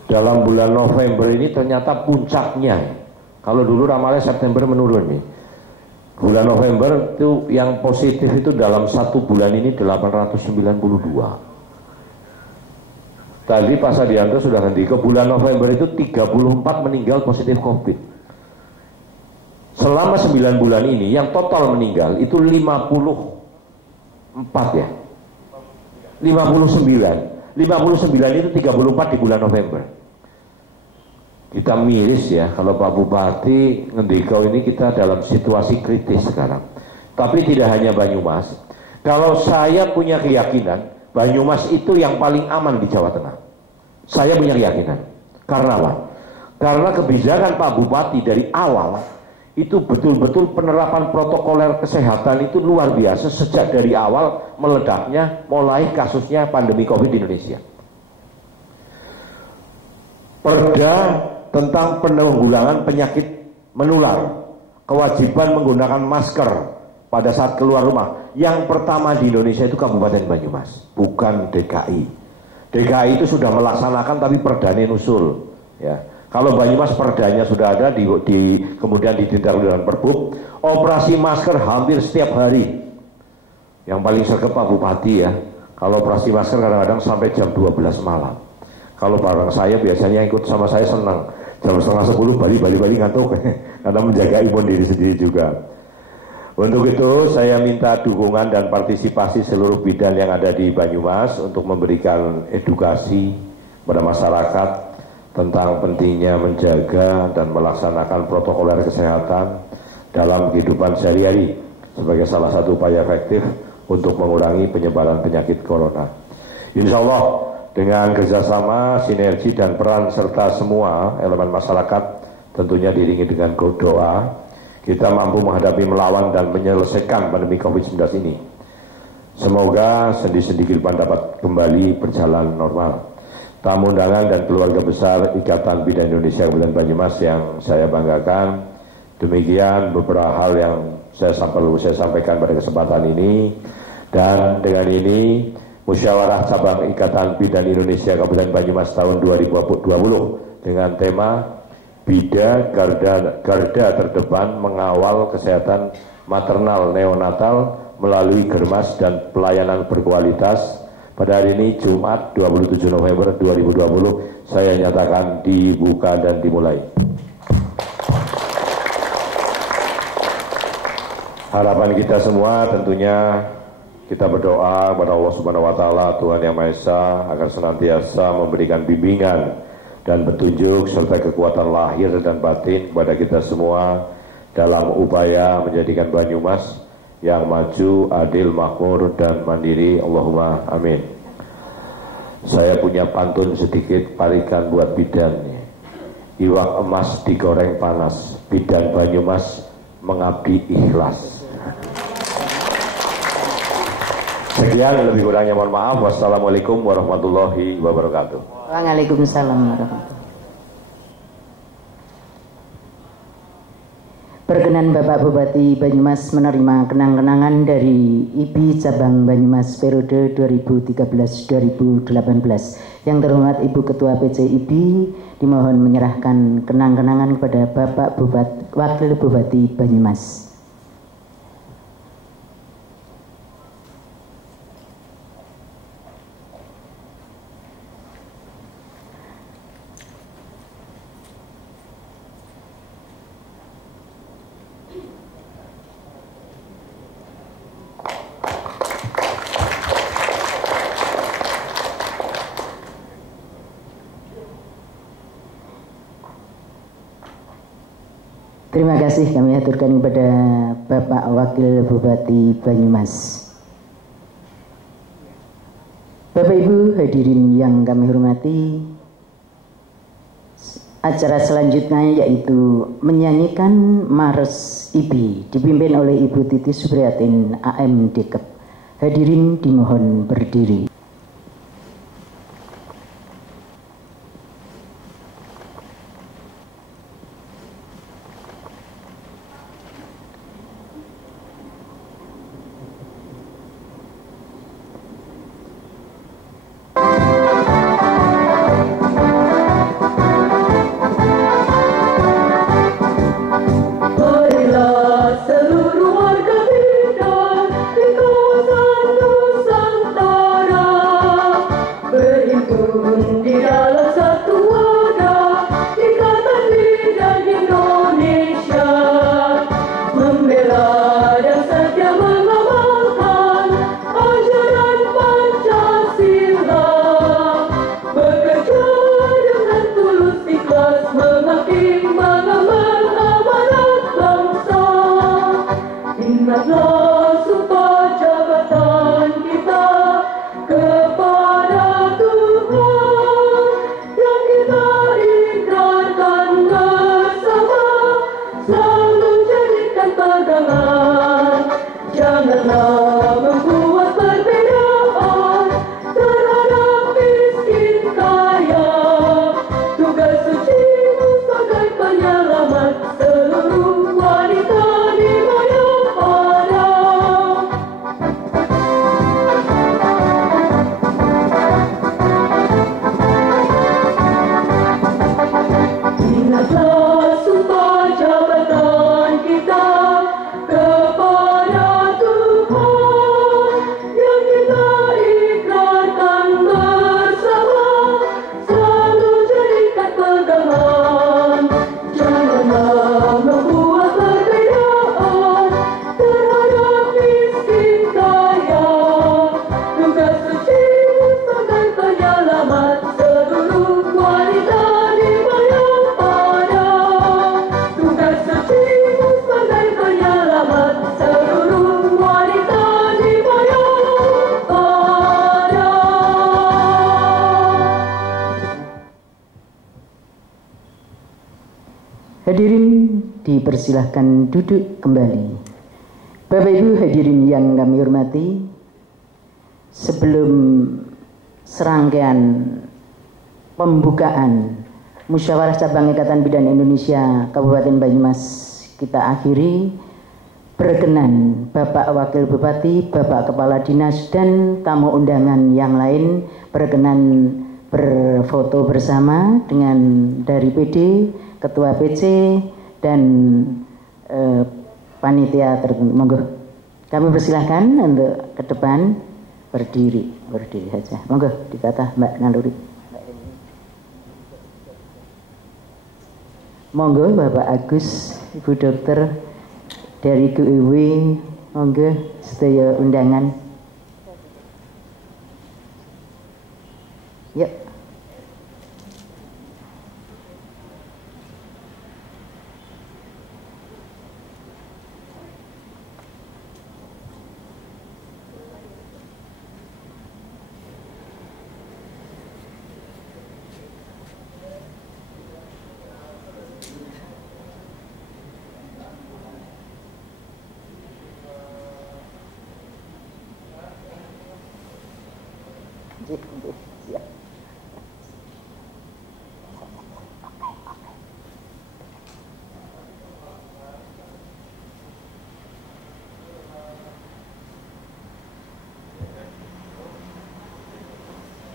dalam bulan November ini ternyata puncaknya Kalau dulu ramalnya September menurun nih. Bulan November itu yang positif itu dalam 1 bulan ini 892. Tadi Pak Sadianto sudah ngendika bulan November itu 34 meninggal positif COVID. Selama 9 bulan ini yang total meninggal itu 54 ya. 59 itu 34 di bulan November. Kita miris ya kalau Pak Bupati ngendika ini kita dalam situasi kritis sekarang. Tapi tidak hanya Banyumas. Kalau saya punya keyakinan Banyumas itu yang paling aman di Jawa Tengah. Saya punya keyakinan. Karena apa? Karena kebijakan Pak Bupati dari awal itu betul-betul penerapan protokoler kesehatan itu luar biasa sejak dari awal meledaknya mulai kasusnya pandemi COVID di Indonesia. Perda tentang penanggulangan penyakit menular, kewajiban menggunakan masker pada saat keluar rumah. Yang pertama di Indonesia itu Kabupaten Banyumas, bukan DKI. DKI itu sudah melaksanakan tapi perdanya usul. Ya. Kalau Banyumas perdanya sudah ada, kemudian didetail dalam Pergub. Operasi masker hampir setiap hari. Yang paling sergap Pak Bupati ya. Kalau operasi masker kadang-kadang sampai jam 12 malam. Kalau barang saya biasanya ikut sama saya senang. Jam 9:30 balik ngantuk karena menjaga imun diri sendiri juga. Untuk itu saya minta dukungan dan partisipasi seluruh bidan yang ada di Banyumas untuk memberikan edukasi kepada masyarakat tentang pentingnya menjaga dan melaksanakan protokoler kesehatan dalam kehidupan sehari-hari sebagai salah satu upaya efektif untuk mengurangi penyebaran penyakit corona. Insya Allah dengan kerjasama, sinergi dan peran serta semua elemen masyarakat tentunya diiringi dengan doa, kita mampu menghadapi, melawan dan menyelesaikan pandemi COVID-19 ini. Semoga sendi-sendi kehidupan dapat kembali berjalan normal. Tamu undangan dan keluarga besar Ikatan Bidan Indonesia Kabupaten Banyumas yang saya banggakan, demikian beberapa hal yang saya sampaikan pada kesempatan ini. Dan dengan ini Musyawarah Cabang Ikatan Bidan Indonesia Kabupaten Banyumas tahun 2020 dengan tema Bidan Garda Terdepan Mengawal Kesehatan Maternal Neonatal melalui Germas dan Pelayanan Berkualitas pada hari ini Jumat 27 November 2020 saya nyatakan dibuka dan dimulai. Harapan kita semua tentunya kita berdoa kepada Allah Subhanahu wa Ta'ala, Tuhan Yang Maha Esa, agar senantiasa memberikan bimbingan dan petunjuk serta kekuatan lahir dan batin kepada kita semua dalam upaya menjadikan Banyumas yang maju, adil, makmur, dan mandiri. Allahumma amin. Saya punya pantun sedikit parikan buat bidan nih. Iwak emas digoreng panas, bidan Banyumas mengabdi ikhlas. Sekian, lebih kurangnya mohon maaf. Wassalamualaikum warahmatullahi wabarakatuh. Waalaikumsalam warahmatullahi. Berkenan Bapak Bupati Banyumas menerima kenang-kenangan dari IBI Cabang Banyumas periode 2013-2018. Yang terhormat Ibu Ketua PC IBI dimohon menyerahkan kenang-kenangan kepada Bapak Wakil Bupati Banyumas. Terima kasih kami aturkan kepada Bapak Wakil Bupati Banyumas. Bapak Ibu hadirin yang kami hormati, acara selanjutnya yaitu menyanyikan Mars IBI dipimpin oleh Ibu Titi Supriyatin AM Deket. Hadirin dimohon berdiri. Ingatlah sumpah jabatan kita kepada Tuhan yang kita ikrarkan bersama, selalu jadikan pegangan. Janganlah membuat perbedaan terhadap miskin kaya. Tugas sucimu sebagai penyelamat seluruh wanita di Mayapada. Ingatlah sumpah jabatan kita kepada Tuhan yang kita ikrarkan bersama, selalu jadikan pegangan. Janganlah membuat perbedaan terhadap miskin kaya. Tugas sucimu sebagai penyelamat seluruh wanita di Mayapada. Tugas sucimu sebagai penyelamat seluruh wanita di Mayapada. Hadirin dipersilahkan duduk kembali. Bapak Ibu hadirin yang kami hormati, sebelum serangkaian pembukaan Musyawarah Cabang Ikatan Bidan Indonesia Kabupaten Banyumas kita akhiri, berkenan Bapak Wakil Bupati, Bapak Kepala Dinas dan tamu undangan yang lain berkenan berfoto bersama dengan dari PD, Ketua PC dan panitia tertentu. Monggo, kami persilahkan untuk ke depan berdiri saja. Monggo dikata Mbak Naluri. Monggo Bapak Agus, Ibu Dokter dari GUW, monggo sedaya undangan. Ya.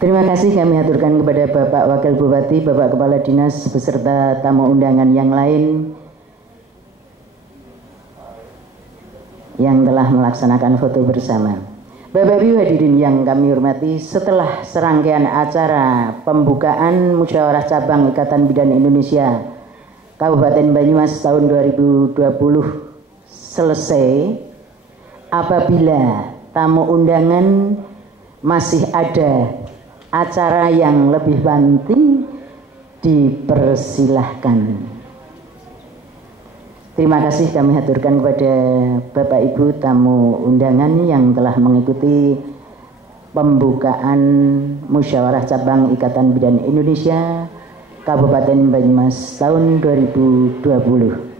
Terima kasih kami aturkan kepada Bapak Wakil Bupati, Bapak Kepala Dinas beserta tamu undangan yang lain yang telah melaksanakan foto bersama. Bapak Ibu hadirin yang kami hormati, setelah serangkaian acara pembukaan Musyawarah Cabang Ikatan Bidan Indonesia Kabupaten Banyumas tahun 2020 selesai, apabila tamu undangan masih ada acara yang lebih penting, dipersilahkan. Terima kasih kami haturkan kepada Bapak Ibu tamu undangan yang telah mengikuti pembukaan Musyawarah Cabang Ikatan Bidan Indonesia Kabupaten Banyumas tahun 2020.